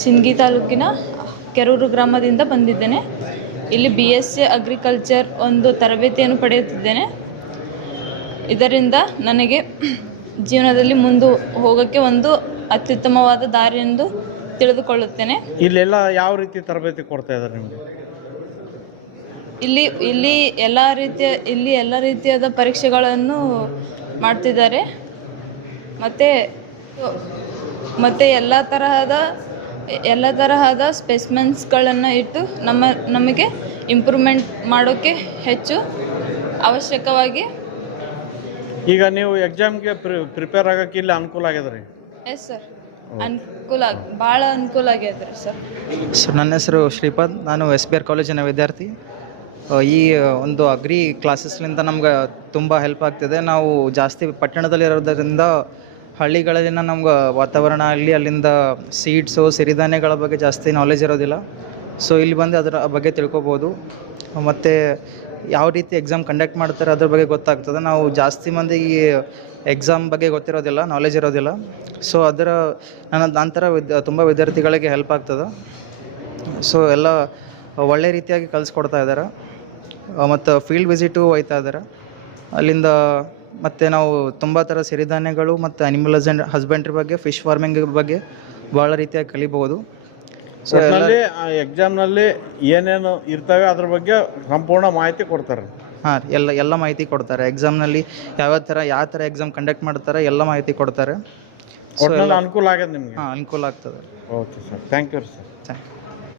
ಸಿಂದಗಿ ತಾಲೂಕಿನ ಕೆರೂರು ಗ್ರಾಮದಿಂದ ಬಂದಿದ್ದೇನೆ. ಇಲ್ಲಿ BSc agriculture ಒಂದು ತರಬೇತಿಯನ್ನು ಪಡೆಯುತ್ತಿದ್ದೇನೆ. ಇದರಿಂದ ನನಗೆ ಜೀವನದಲ್ಲಿ ಮುಂದೆ ಹೋಗೋಕ್ಕೆ ಒಂದು ಅತ್ಯುತ್ತಮವಾದ ದಾರಿ ಎಂದು ತಿಳಿದುಕೊಳ್ಳುತ್ತೇನೆ. ಇಲ್ಲೆಲ್ಲ ಯಾವ ರೀತಿ ತರಬೇತಿ ಕೊಡ್ತಾ ಇದ್ದಾರೆ ನಿಮಗೆ? ಇಲ್ಲಿ ಎಲ್ಲ ರೀತಿಯಾದ ಪರೀಕ್ಷೆಗಳನ್ನು ಮಾಡ್ತಿದ್ದಾರೆ. ಮತ್ತು ಎಲ್ಲ ತರಹದ ಸ್ಪೆಸಿಮೆನ್ಸ್ಗಳನ್ನು ಇಟ್ಟು ನಮಗೆ ಇಂಪ್ರೂವ್ಮೆಂಟ್ ಮಾಡೋಕ್ಕೆ ಹೆಚ್ಚು ಅವಶ್ಯಕವಾಗಿ. ಈಗ ನೀವು ಎಕ್ಸಾಮ್ಗೆ ಪ್ರಿಪೇರ್ ಆಗೋಕ್ಕೆ ಇಲ್ಲಿ ಅನುಕೂಲ ಆಗ್ಯದ ರೀ? ಎಸ್ ಸರ್, ಭಾಳ ಅನುಕೂಲ ಆಗ್ಯದ ರೀ ಸರ್. ನನ್ನ ಹೆಸರು ಶ್ರೀಪಾದ್. ನಾನು SBR ಕಾಲೇಜಿನ ವಿದ್ಯಾರ್ಥಿ. ಈ ಒಂದು ಅಗ್ರಿ ಕ್ಲಾಸಸ್ಲಿಂದ ನಮ್ಗೆ ತುಂಬ ಹೆಲ್ಪ್ ಆಗ್ತಿದೆ. ನಾವು ಜಾಸ್ತಿ ಪಟ್ಟಣದಲ್ಲಿರೋದ್ರಿಂದ ಹಳ್ಳಿಗಳಲ್ಲಿನ ನಮ್ಗೆ ವಾತಾವರಣ ಆಗಲಿ, ಅಲ್ಲಿಂದ ಸೀಡ್ಸು, ಸಿರಿಧಾನ್ಯಗಳ ಬಗ್ಗೆ ಜಾಸ್ತಿ ನಾಲೆಜ್ ಇರೋದಿಲ್ಲ. ಸೊ ಇಲ್ಲಿ ಬಂದು ಅದರ ಬಗ್ಗೆ ತಿಳ್ಕೊಬೋದು. ಮತ್ತು ಯಾವ ರೀತಿ ಎಕ್ಸಾಮ್ ಕಂಡಕ್ಟ್ ಮಾಡ್ತಾರೆ ಅದ್ರ ಬಗ್ಗೆ ಗೊತ್ತಾಗ್ತದೆ. ನಾವು ಜಾಸ್ತಿ ಮಂದಿ ಈ ಎಕ್ಸಾಮ್ ಬಗ್ಗೆ ಗೊತ್ತಿರೋದಿಲ್ಲ, ನಾಲೆಜ್ ಇರೋದಿಲ್ಲ. ಸೊ ಅದರ ನಂತರ ತುಂಬ ವಿದ್ಯಾರ್ಥಿಗಳಿಗೆ ಹೆಲ್ಪ್ ಆಗ್ತದೆ. ಸೊ ಎಲ್ಲ ಒಳ್ಳೆ ರೀತಿಯಾಗಿ ಕಲಿಸ್ಕೊಡ್ತಾ ಇದ್ದಾರೆ. ಮತ್ತು ಫೀಲ್ಡ್ ವಿಸಿಟು ಹೋಗ್ತಾ ಇದ್ದಾರೆ ಅಲ್ಲಿಂದ. ಮತ್ತು ನಾವು ತುಂಬ ಥರ ಸಿರಿಧಾನ್ಯಗಳು ಮತ್ತು ಅನಿಮಲ್ ಹಸ್ಬೆಂಡ್ರಿ ಬಗ್ಗೆ, ಫಿಶ್ ಫಾರ್ಮಿಂಗ್ ಬಗ್ಗೆ ಭಾಳ ರೀತಿಯಾಗಿ ಕಲಿಬೋದು. ಸೊ ಎಕ್ಸಾಮ್ನಲ್ಲಿ ಏನೇನು ಇರ್ತವೆ ಅದ್ರ ಬಗ್ಗೆ ಸಂಪೂರ್ಣ ಮಾಹಿತಿ ಕೊಡ್ತಾರೆ. ಹಾಂ, ಎಲ್ಲ ಮಾಹಿತಿ ಕೊಡ್ತಾರೆ. ಎಕ್ಸಾಮ್ನಲ್ಲಿ ಯಾವ ಥರ ಎಕ್ಸಾಮ್ ಕಂಡಕ್ಟ್ ಮಾಡ್ತಾರೆ ಎಲ್ಲ ಮಾಹಿತಿ ಕೊಡ್ತಾರೆ. ಅನುಕೂಲ ಆಗ್ಯದ ನಿಮಗೆ? ಹಾಂ, ಅನುಕೂಲ ಆಗ್ತದೆ. Okay sir, thank you sir. Thank you.